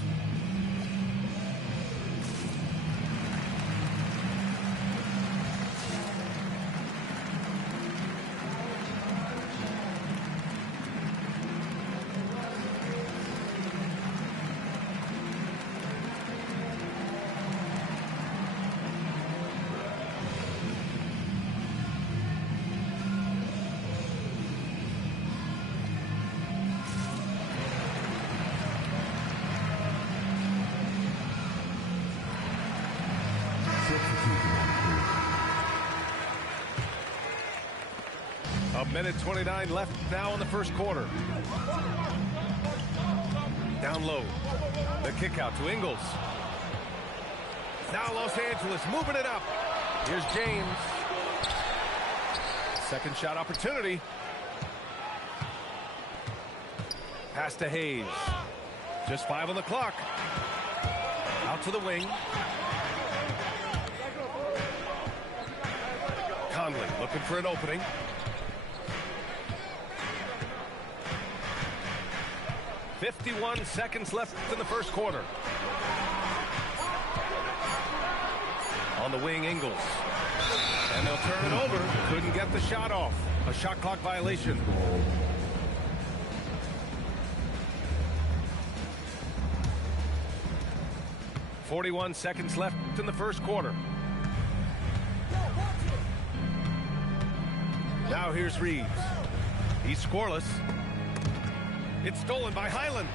A minute 29 left now in the first quarter. Down low. The kick out to Ingles. Now Los Angeles moving it up. Here's James. Second shot opportunity. Pass to Hayes. Just 5 on the clock. Out to the wing. Conley looking for an opening. .51 seconds left in the first quarter. On the wing, Ingles. And they'll turn it over. Couldn't get the shot off. A shot clock violation. .41 seconds left in the first quarter. Now here's Reeves. He's scoreless. It's stolen by Highland.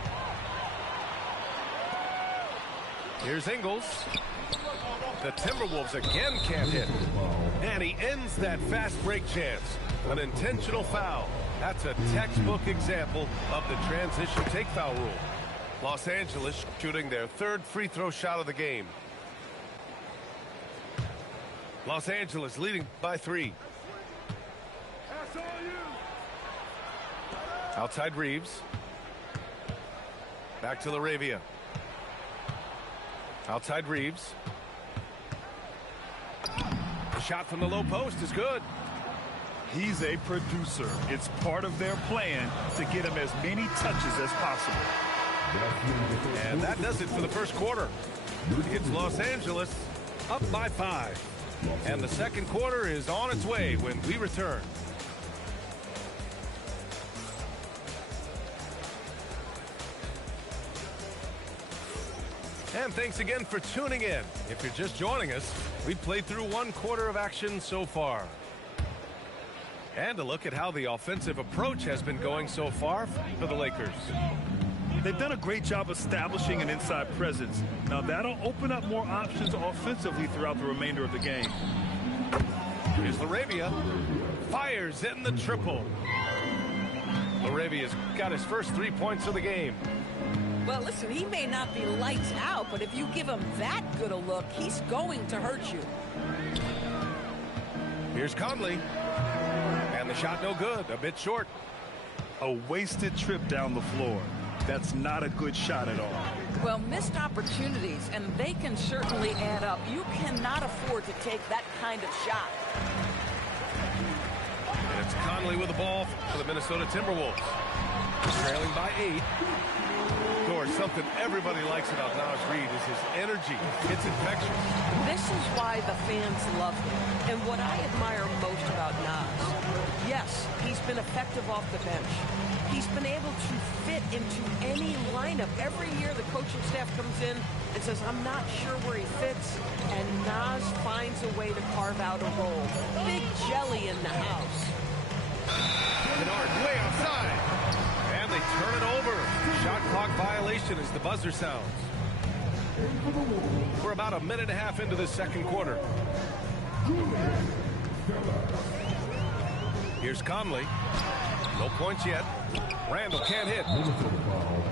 Here's Ingles. The Timberwolves again can't hit. And he ends that fast break chance. An intentional foul. That's a textbook example of the transition take foul rule. Los Angeles shooting their third free throw shot of the game. Los Angeles leading by 3. Outside Reeves. Back to Laravia. Outside Reeves. The shot from the low post is good. He's a producer. It's part of their plan to get him as many touches as possible. And that does it for the first quarter. It's Los Angeles up by 5. And the second quarter is on its way when we return. And thanks again for tuning in. If you're just joining us, we've played through 1 quarter of action so far. And a look at how the offensive approach has been going so far for the Lakers. They've done a great job establishing an inside presence. Now that'll open up more options offensively throughout the remainder of the game. Here's Laravia. Fires in the triple. Laravia's got his first 3 points of the game. Well, listen, he may not be lights out, but if you give him that good a look, he's going to hurt you. Here's Conley. And the shot no good, a bit short. A wasted trip down the floor. That's not a good shot at all. Well, missed opportunities, and they can certainly add up. You cannot afford to take that kind of shot. And it's Conley with the ball for the Minnesota Timberwolves. Trailing by 8. Doris, something everybody likes about Naz Reid is his energy. It's infectious. This is why the fans love him. And what I admire most about Naz, yes, he's been effective off the bench. He's been able to fit into any lineup. Every year the coaching staff comes in and says, I'm not sure where he fits, and Naz finds a way to carve out a role. Big jelly in the house. Kennard way outside. And they turn it over. Shot clock violation as the buzzer sounds. We're about a minute and a half into this second quarter. Here's Conley. No points yet. Randall can't hit.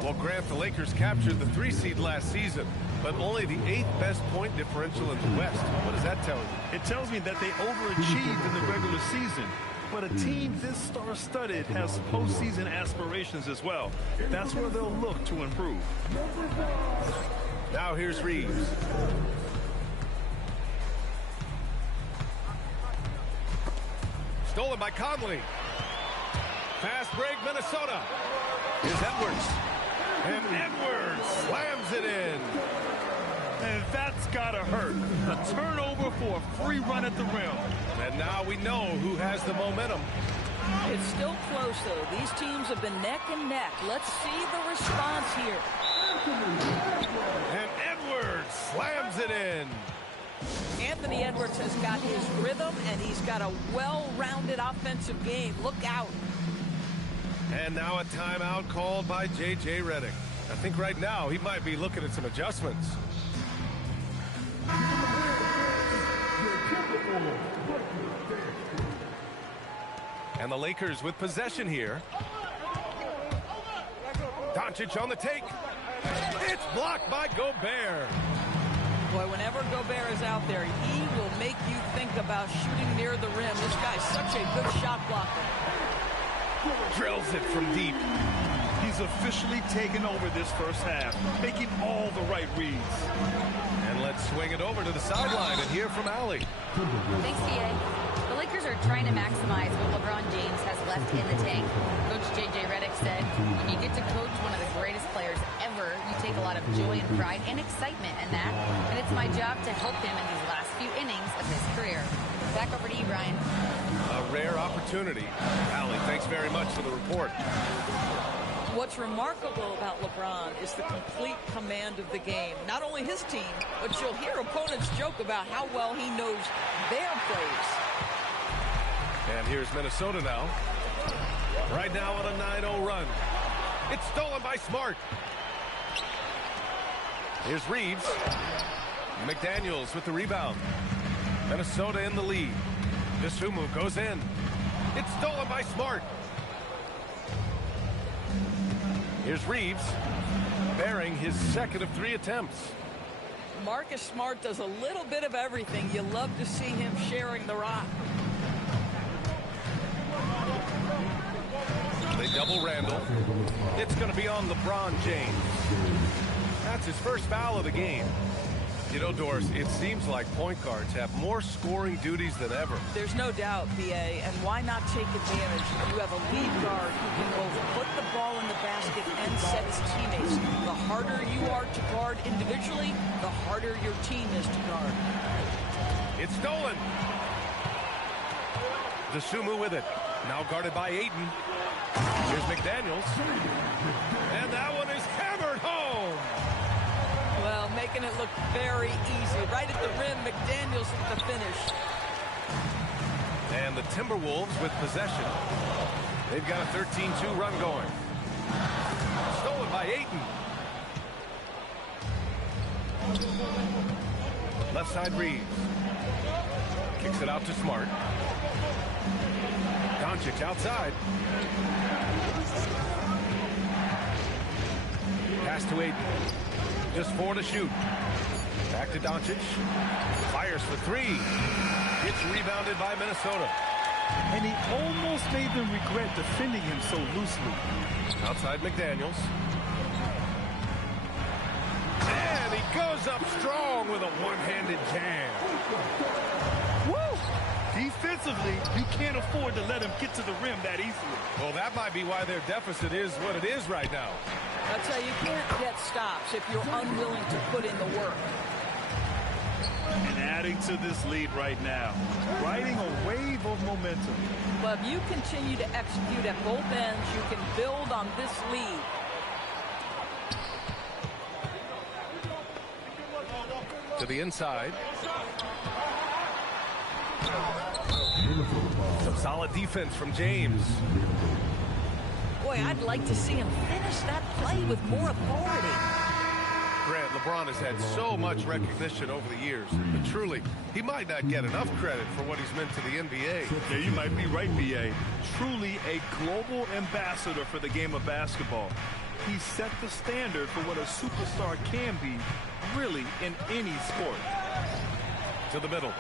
Well, Grant, the Lakers captured the 3 seed last season, but only the 8th best point differential in the West. What does that tell you? It tells me that they overachieved in the regular season. But a team this star-studded has postseason aspirations as well. That's where they'll look to improve. Now here's Reeves. Stolen by Conley. Fast break, Minnesota. Here's Edwards. And Edwards slams it in. And that's gotta hurt. A turnover for a free run at the rim. And now we know who has the momentum. It's still close, though. These teams have been neck and neck. Let's see the response here. And Edwards slams it in. Anthony Edwards has got his rhythm, and he's got a well-rounded offensive game. Look out. And now a timeout called by J.J. Redick. I think right now he might be looking at some adjustments. And the Lakers with possession here. Doncic on the take. It's blocked by Gobert. Boy, whenever Gobert is out there, he will make you think about shooting near the rim. This guy's such a good shot blocker. Drills it from deep. He's officially taken over this first half, making all the right reads. And let's swing it over to the sideline and hear from Allie. Thanks, B.A. The Lakers are trying to maximize what LeBron James has left in the tank. Coach J.J. Redick said, when you get to coach one of the greatest players ever, you take a lot of joy and pride and excitement in that. And it's my job to help him in these last few innings of his career. Back over to you, Brian. A rare opportunity. Allie, thanks very much for the report. What's remarkable about LeBron is the complete command of the game. Not only his team, but you'll hear opponents joke about how well he knows their plays. And here's Minnesota now. Right now on a 9-0 run. It's stolen by Smart. Here's Reeves. McDaniels with the rebound. Minnesota in the lead. Dosunmu goes in. It's stolen by Smart. Here's Reeves, bearing his second of 3 attempts. Marcus Smart does a little bit of everything. You love to see him sharing the rock. They double Randall. It's going to be on LeBron James. That's his first foul of the game. You know, Doris, it seems like point guards have more scoring duties than ever. There's no doubt, B.A., and why not take advantage? You have a lead guard who can both put the ball in the basket and set his teammates. The harder you are to guard individually, the harder your team is to guard. It's stolen. Dosunmu with it. Now guarded by Ayton. Here's McDaniels. And that one is hammered home. Well, making it look very easy. Right at the rim, McDaniels with the finish. And the Timberwolves with possession. They've got a 13-2 run going. Stolen by Ayton. Left side Reeves. Kicks it out to Smart. Doncic outside. Pass to Ayton. Just 4 to shoot. Back to Doncic. Fires for 3. Gets rebounded by Minnesota. And he almost made them regret defending him so loosely. Outside McDaniels. And he goes up strong with a one-handed jam. Woo! Defensively, you can't afford to let him get to the rim that easily. Well, that might be why their deficit is what it is right now. That's how you can't get stops if you're unwilling to put in the work. And adding to this lead right now, riding a wave of momentum. But if you continue to execute at both ends, you can build on this lead. To the inside. Some solid defense from James. Boy, I'd like to see him finish that play with more authority. Grant, LeBron has had so much recognition over the years, but truly, he might not get enough credit for what he's meant to the NBA. Yeah, you might be right, B.A. Truly a global ambassador for the game of basketball. He set the standard for what a superstar can be, really, in any sport. To the middle.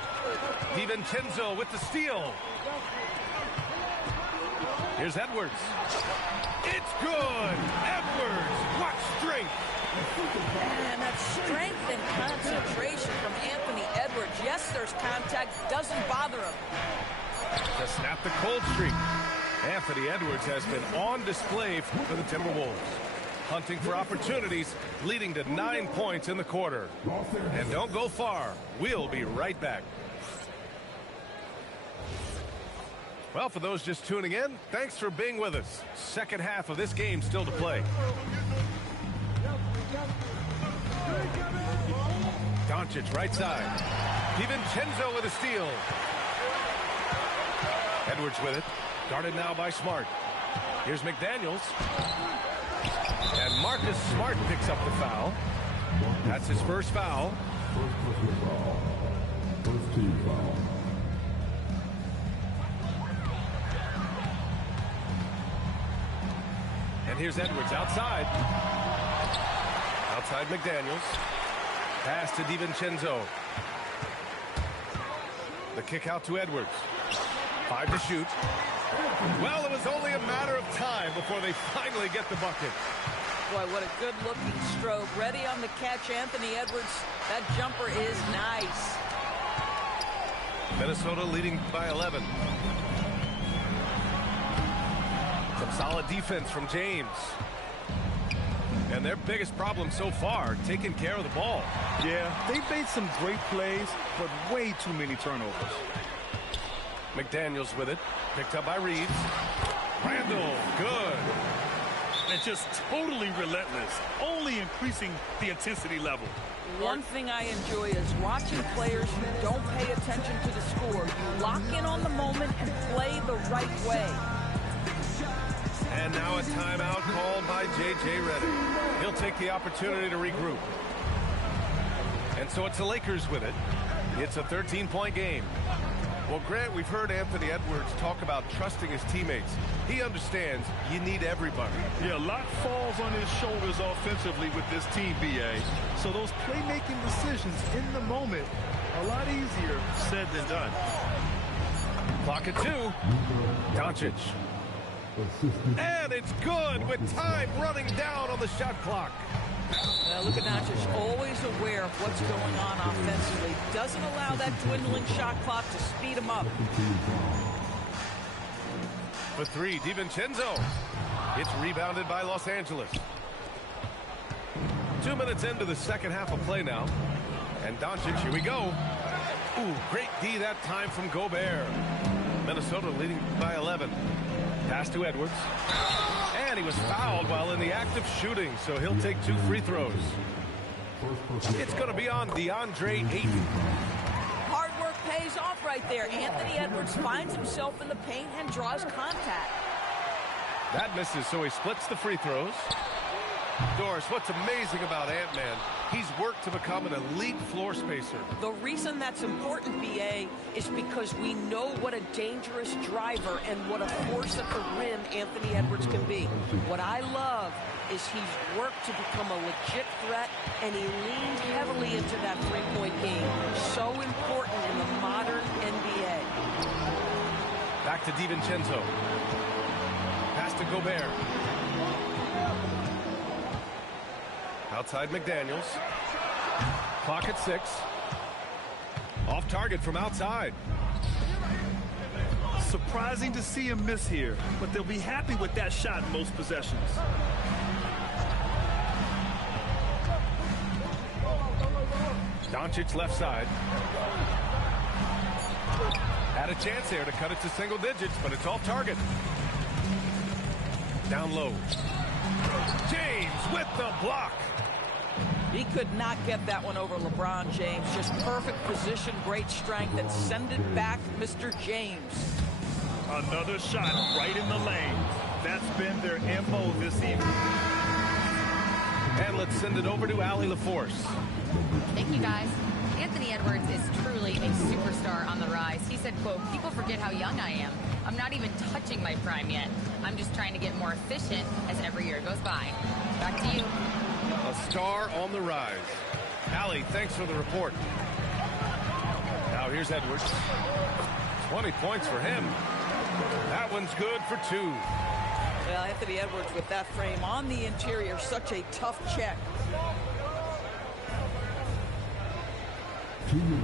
DiVincenzo with the steal. Here's Edwards. It's good. Edwards, what strength. And that strength and concentration from Anthony Edwards. Yes, there's contact. Doesn't bother him. To snap the cold streak. Anthony Edwards has been on display for the Timberwolves. Hunting for opportunities, leading to 9 points in the quarter. And don't go far. We'll be right back. Well, for those just tuning in, thanks for being with us. Second half of this game still to play. Doncic right side. DiVincenzo with a steal. Edwards with it. Guarded now by Smart. Here's McDaniels. And Marcus Smart picks up the foul. That's his first foul. First team foul. And here's Edwards outside. Outside McDaniels. Pass to DiVincenzo. The kick out to Edwards. 5 to shoot. Well, it was only a matter of time before they finally get the bucket. Boy, what a good-looking stroke. Ready on the catch, Anthony Edwards. That jumper is nice. Minnesota leading by 11. Some solid defense from James. And their biggest problem so far, taking care of the ball. Yeah, they've made some great plays, but way too many turnovers. McDaniels with it. Picked up by Reeves. Randall, good. And just totally relentless, only increasing the intensity level. One thing I enjoy is watching players who don't pay attention to the score. You lock in on the moment and play the right way. And now a timeout called by J.J. Redick. He'll take the opportunity to regroup. And so it's the Lakers with it. It's a 13-point game. Well, Grant, we've heard Anthony Edwards talk about trusting his teammates. He understands you need everybody. Yeah, a lot falls on his shoulders offensively with this team, B.A. So those playmaking decisions in the moment are a lot easier said than done. Clock at 2. Doncic. And it's good with time running down on the shot clock. Now look at Doncic, always aware of what's going on offensively. Doesn't allow that dwindling shot clock to speed him up. For 3, DiVincenzo. It's rebounded by Los Angeles. 2 minutes into the second half of play now. And Doncic, here we go. Ooh, great D that time from Gobert. Minnesota leading by 11. Pass to Edwards. And he was fouled while in the act of shooting, so he'll take 2 free throws. It's going to be on DeAndre Ayton. Hard work pays off right there. Anthony Edwards finds himself in the paint and draws contact. That misses, so he splits the free throws. Doris, what's amazing about Ant-Man, he's worked to become an elite floor spacer. The reason that's important, B.A., is because we know what a dangerous driver and what a force at the rim Anthony Edwards can be. What I love is he's worked to become a legit threat, and he leaned heavily into that three-point game. So important in the modern NBA. Back to DiVincenzo. Pass to Gobert. Outside McDaniels. Clock at 6. Off target from outside. Surprising to see him miss here, but they'll be happy with that shot in most possessions. Doncic left side. Had a chance there to cut it to single digits, but it's off target. Down low. James with the block. He could not get that one over LeBron James. Just perfect position, great strength, and send it back, Mr. James. Another shot right in the lane. That's been their MO this evening. And let's send it over to Allie LaForce. Thank you, guys. Anthony Edwards is truly a superstar on the rise. He said, quote, "People forget how young I am. I'm not even touching my prime yet. I'm just trying to get more efficient as every year goes by." Back to you. A star on the rise. Allie, thanks for the report. Now here's Edwards. 20 points for him. That one's good for 2. Well, Anthony Edwards with that frame on the interior, such a tough check.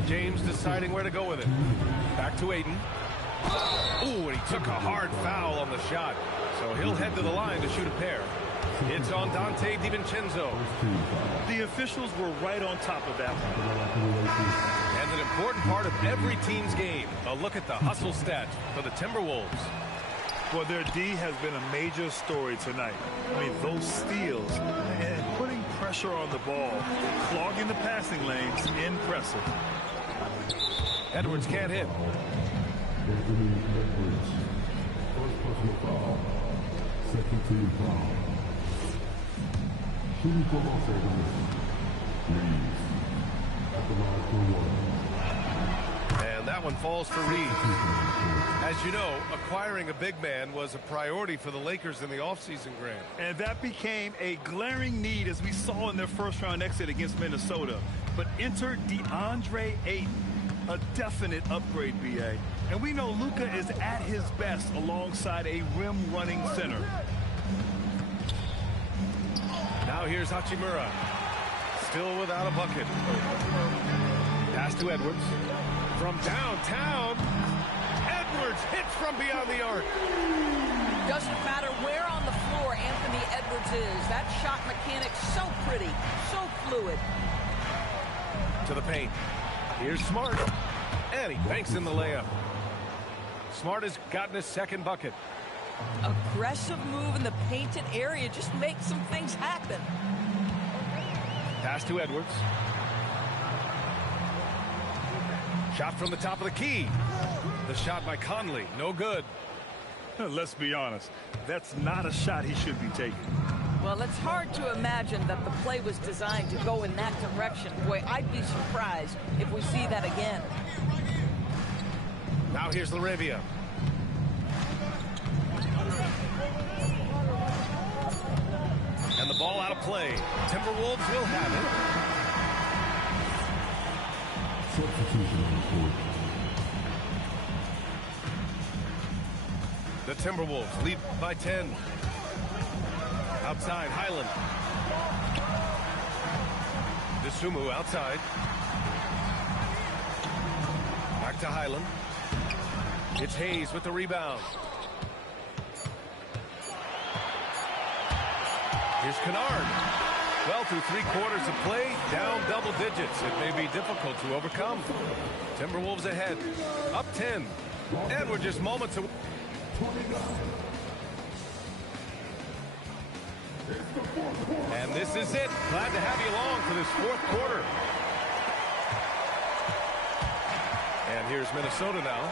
James deciding where to go with it. Back to Aiden. Ooh, and he took a hard foul on the shot. So he'll head to the line to shoot a pair. It's on Dante DiVincenzo. The officials were right on top of that one. And an important part of every team's game. A look at the hustle stats for the Timberwolves. Well, their D has been a major story tonight. I mean, those steals and putting pressure on the ball, clogging the passing lanes, impressive. Edwards can't hit. First personal foul. Second team foul. Shooting for Los Angeles. Reeves. At the line for 1. And that one falls for Reeves. As you know, acquiring a big man was a priority for the Lakers in the offseason, Grant. And that became a glaring need as we saw in their first-round exit against Minnesota. But enter DeAndre Ayton, a definite upgrade, BA. And we know Luka is at his best alongside a rim-running center. Now here's Hachimura. Still without a bucket. Pass to Edwards. From downtown, Edwards hits from beyond the arc. Doesn't matter where on the floor Anthony Edwards is. That shot mechanic so pretty, so fluid. To the paint. Here's Smart. And he banks in the layup. Smart has gotten his second bucket. Aggressive move in the painted area. Just makes some things happen. Pass to Edwards. Shot from the top of the key. The shot by Conley. No good. Let's be honest. That's not a shot he should be taking. Well, it's hard to imagine that the play was designed to go in that direction. Boy, I'd be surprised if we see that again. Now here's Laravia. And the ball out of play. Timberwolves will have it. Substitution on the court. The Timberwolves lead by 10. Outside, Highland. Desumu outside. Back to Highland. It's Hayes with the rebound. Here's Kennard. Well, through 3/4 of play, down double digits. It may be difficult to overcome. Timberwolves ahead, up 10. And we're just moments away. And this is it. Glad to have you along for this 4th quarter. And here's Minnesota now.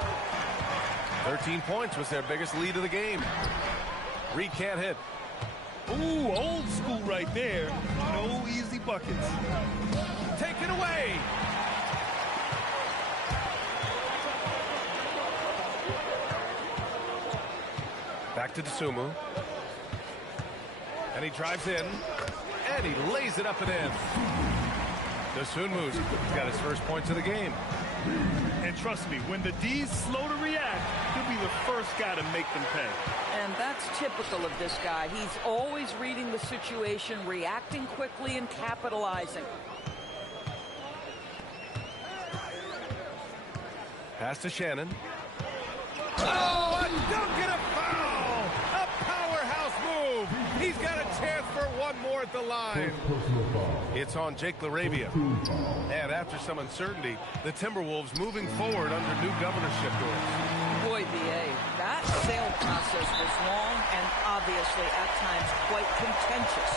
13 points was their biggest lead of the game. Reed can't hit. Ooh, old school right there. No easy buckets. Take it away. Back to Desumu. And he drives in. And he lays it up and in. Desumu's got his first points of the game. And trust me, when the D's slow to react, he'll be the first guy to make them pay. And that's typical of this guy. He's always reading the situation, reacting quickly, and capitalizing. Pass to Shannon. Oh, a dunk and a foul! A powerhouse move! He's got a chance for one more at the line. It's on Jake LaRavia. And after some uncertainty, the Timberwolves moving forward under new governorship rules. Boy, B.A., that sale process was long and obviously at times quite contentious.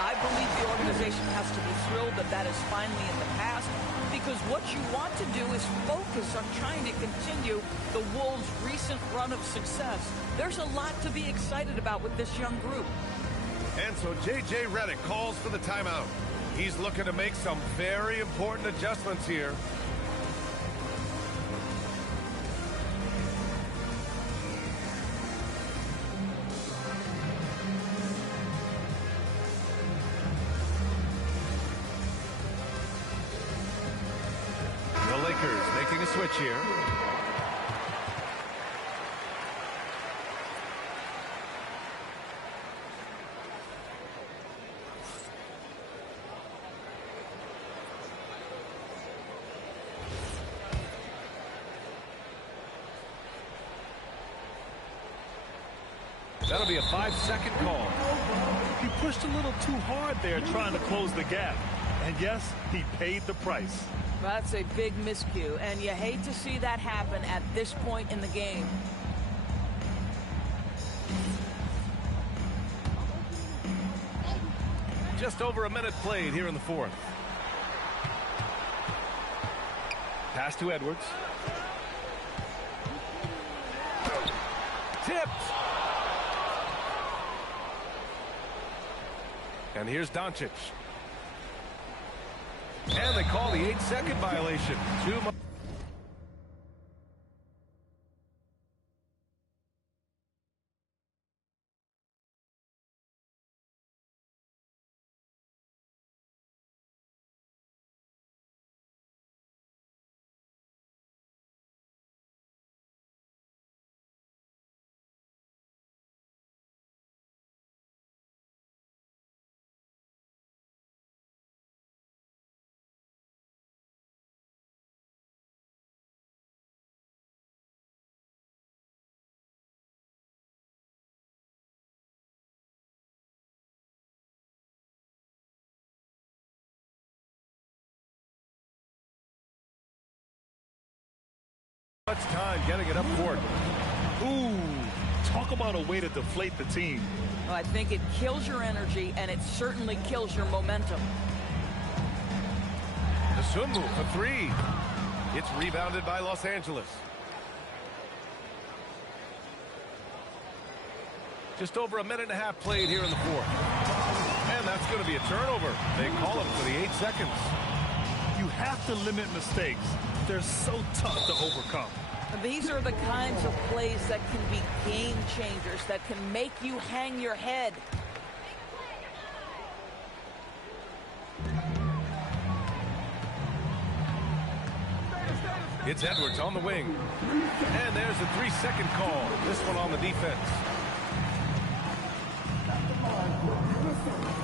I believe the organization has to be thrilled that that is finally in the past, because what you want to do is focus on trying to continue the Wolves' recent run of success. There's a lot to be excited about with this young group. And so J.J. Redick calls for the timeout. He's looking to make some very important adjustments here. The Lakers making a switch here. That'll be a 5-second call. He pushed a little too hard there trying to close the gap. And yes, he paid the price. That's a big miscue, and you hate to see that happen at this point in the game. Just over a minute played here in the fourth. Pass to Edwards. Tipped. And here's Doncic. And they call the 8-second violation. Too much. Much time getting it up court. Ooh, talk about a way to deflate the team. Well, I think it kills your energy, and it certainly kills your momentum. The Sunmu for three. It's rebounded by Los Angeles. Just over a minute and a half played here in the fourth. And that's going to be a turnover. They call it for the 8 seconds. You have to limit mistakes. They're so tough to overcome. These are the kinds of plays that can be game changers, that can make you hang your head. It's Edwards on the wing. And there's a 3-second call. This one on the defense.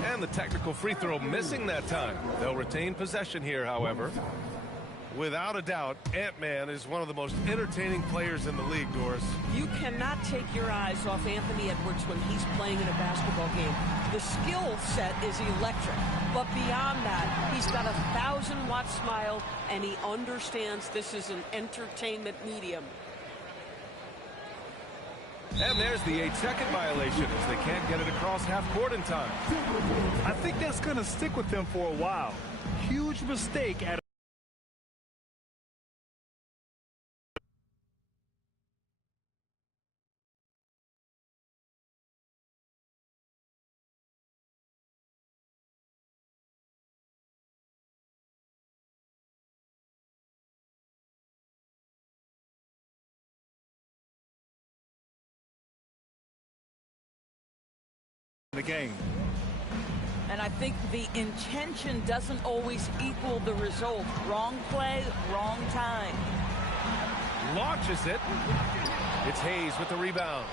And the technical free throw missing that time. They'll retain possession here, however. Without a doubt, Ant-Man is one of the most entertaining players in the league, Doris. You cannot take your eyes off Anthony Edwards when he's playing in a basketball game. The skill set is electric, but beyond that, he's got a 1,000-watt smile, and he understands this is an entertainment medium. And there's the 8-second violation as they can't get it across half court in time. I think that's going to stick with them for a while. Huge mistake at the game. And I think the intention doesn't always equal the result. Wrong play, wrong time. Launches it. It's Hayes with the rebound.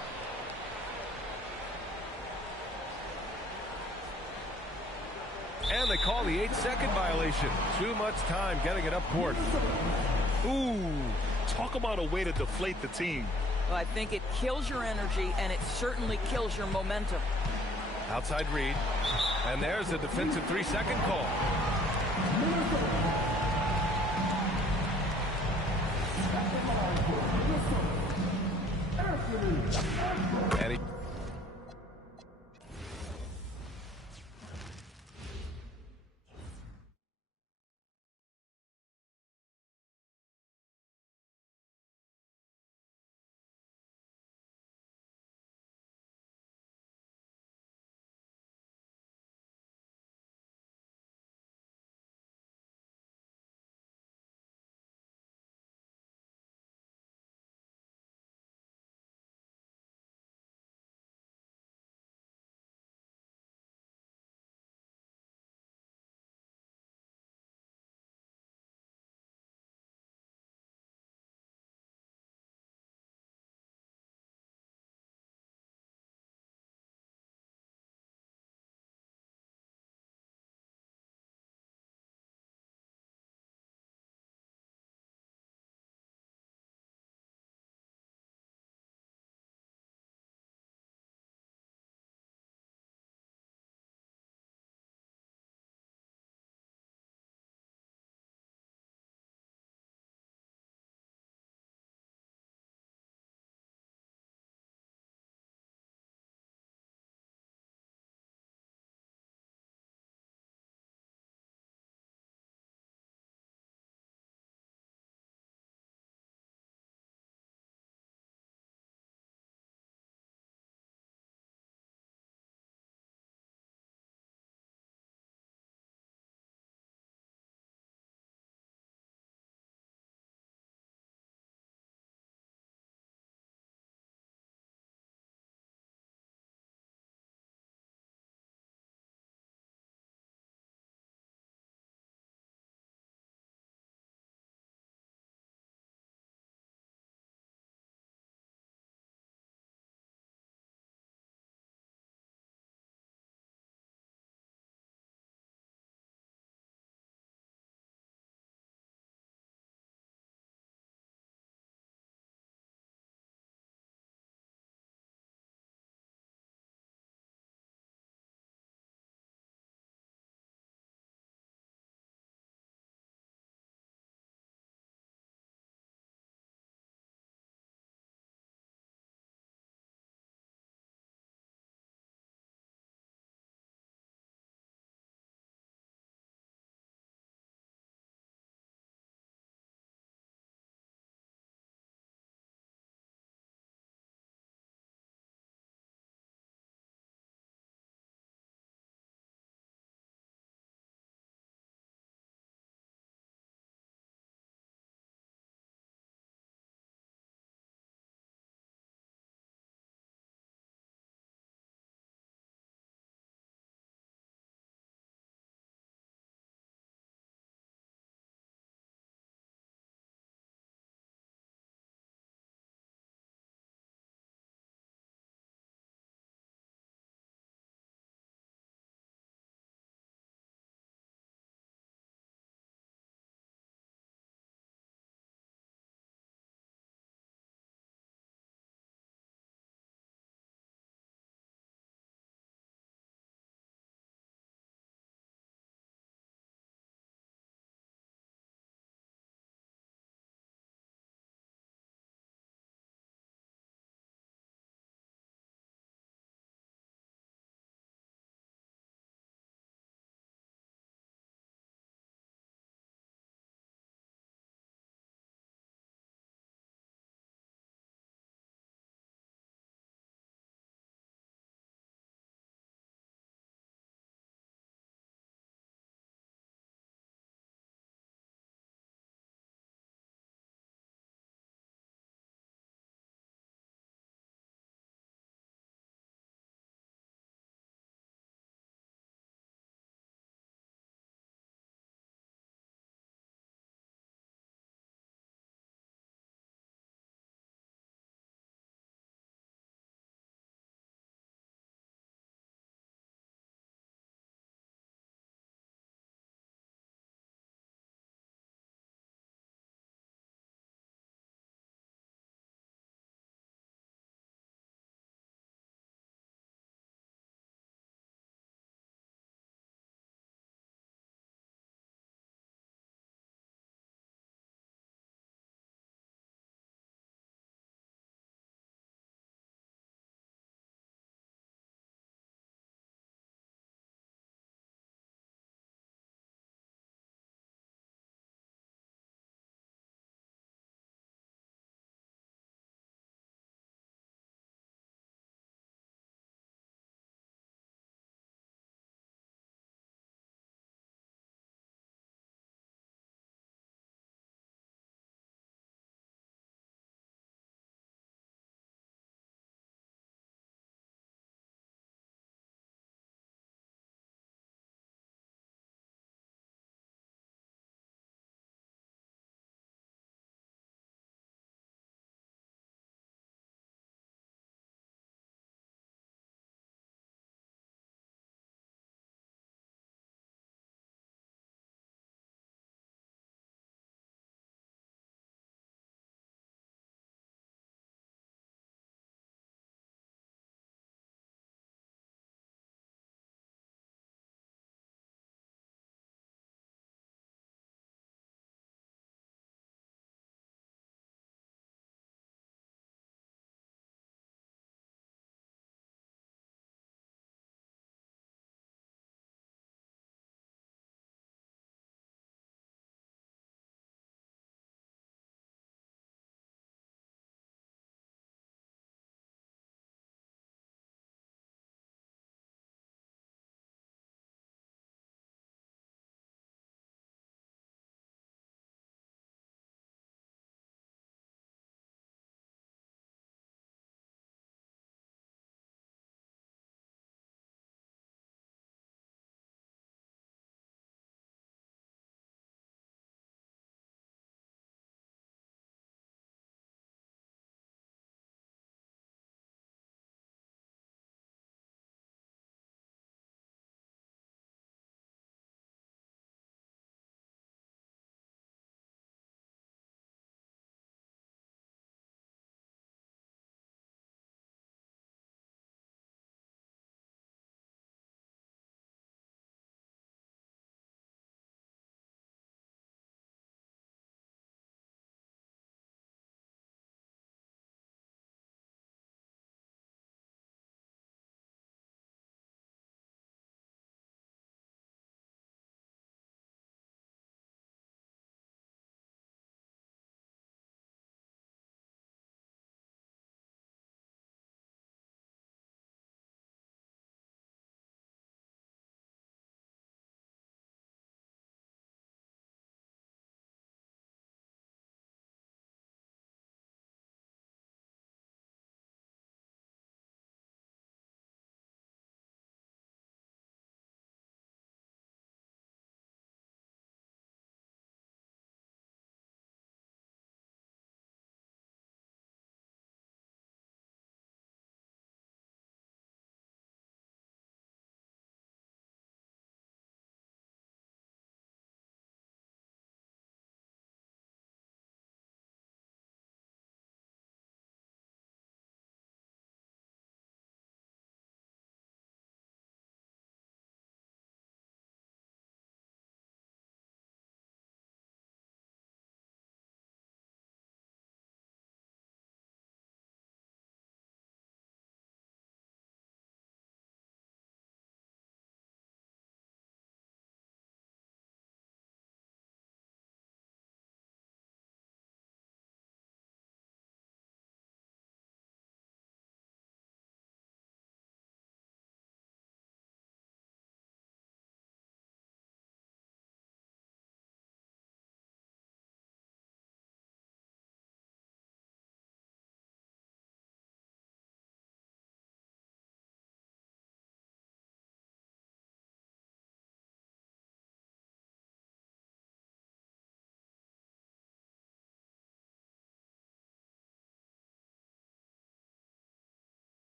And they call the 8-second violation. Too much time getting it up court. Ooh, talk about a way to deflate the team. Well, I think it kills your energy, and it certainly kills your momentum. Outside read. And there's a defensive 3-second call. And he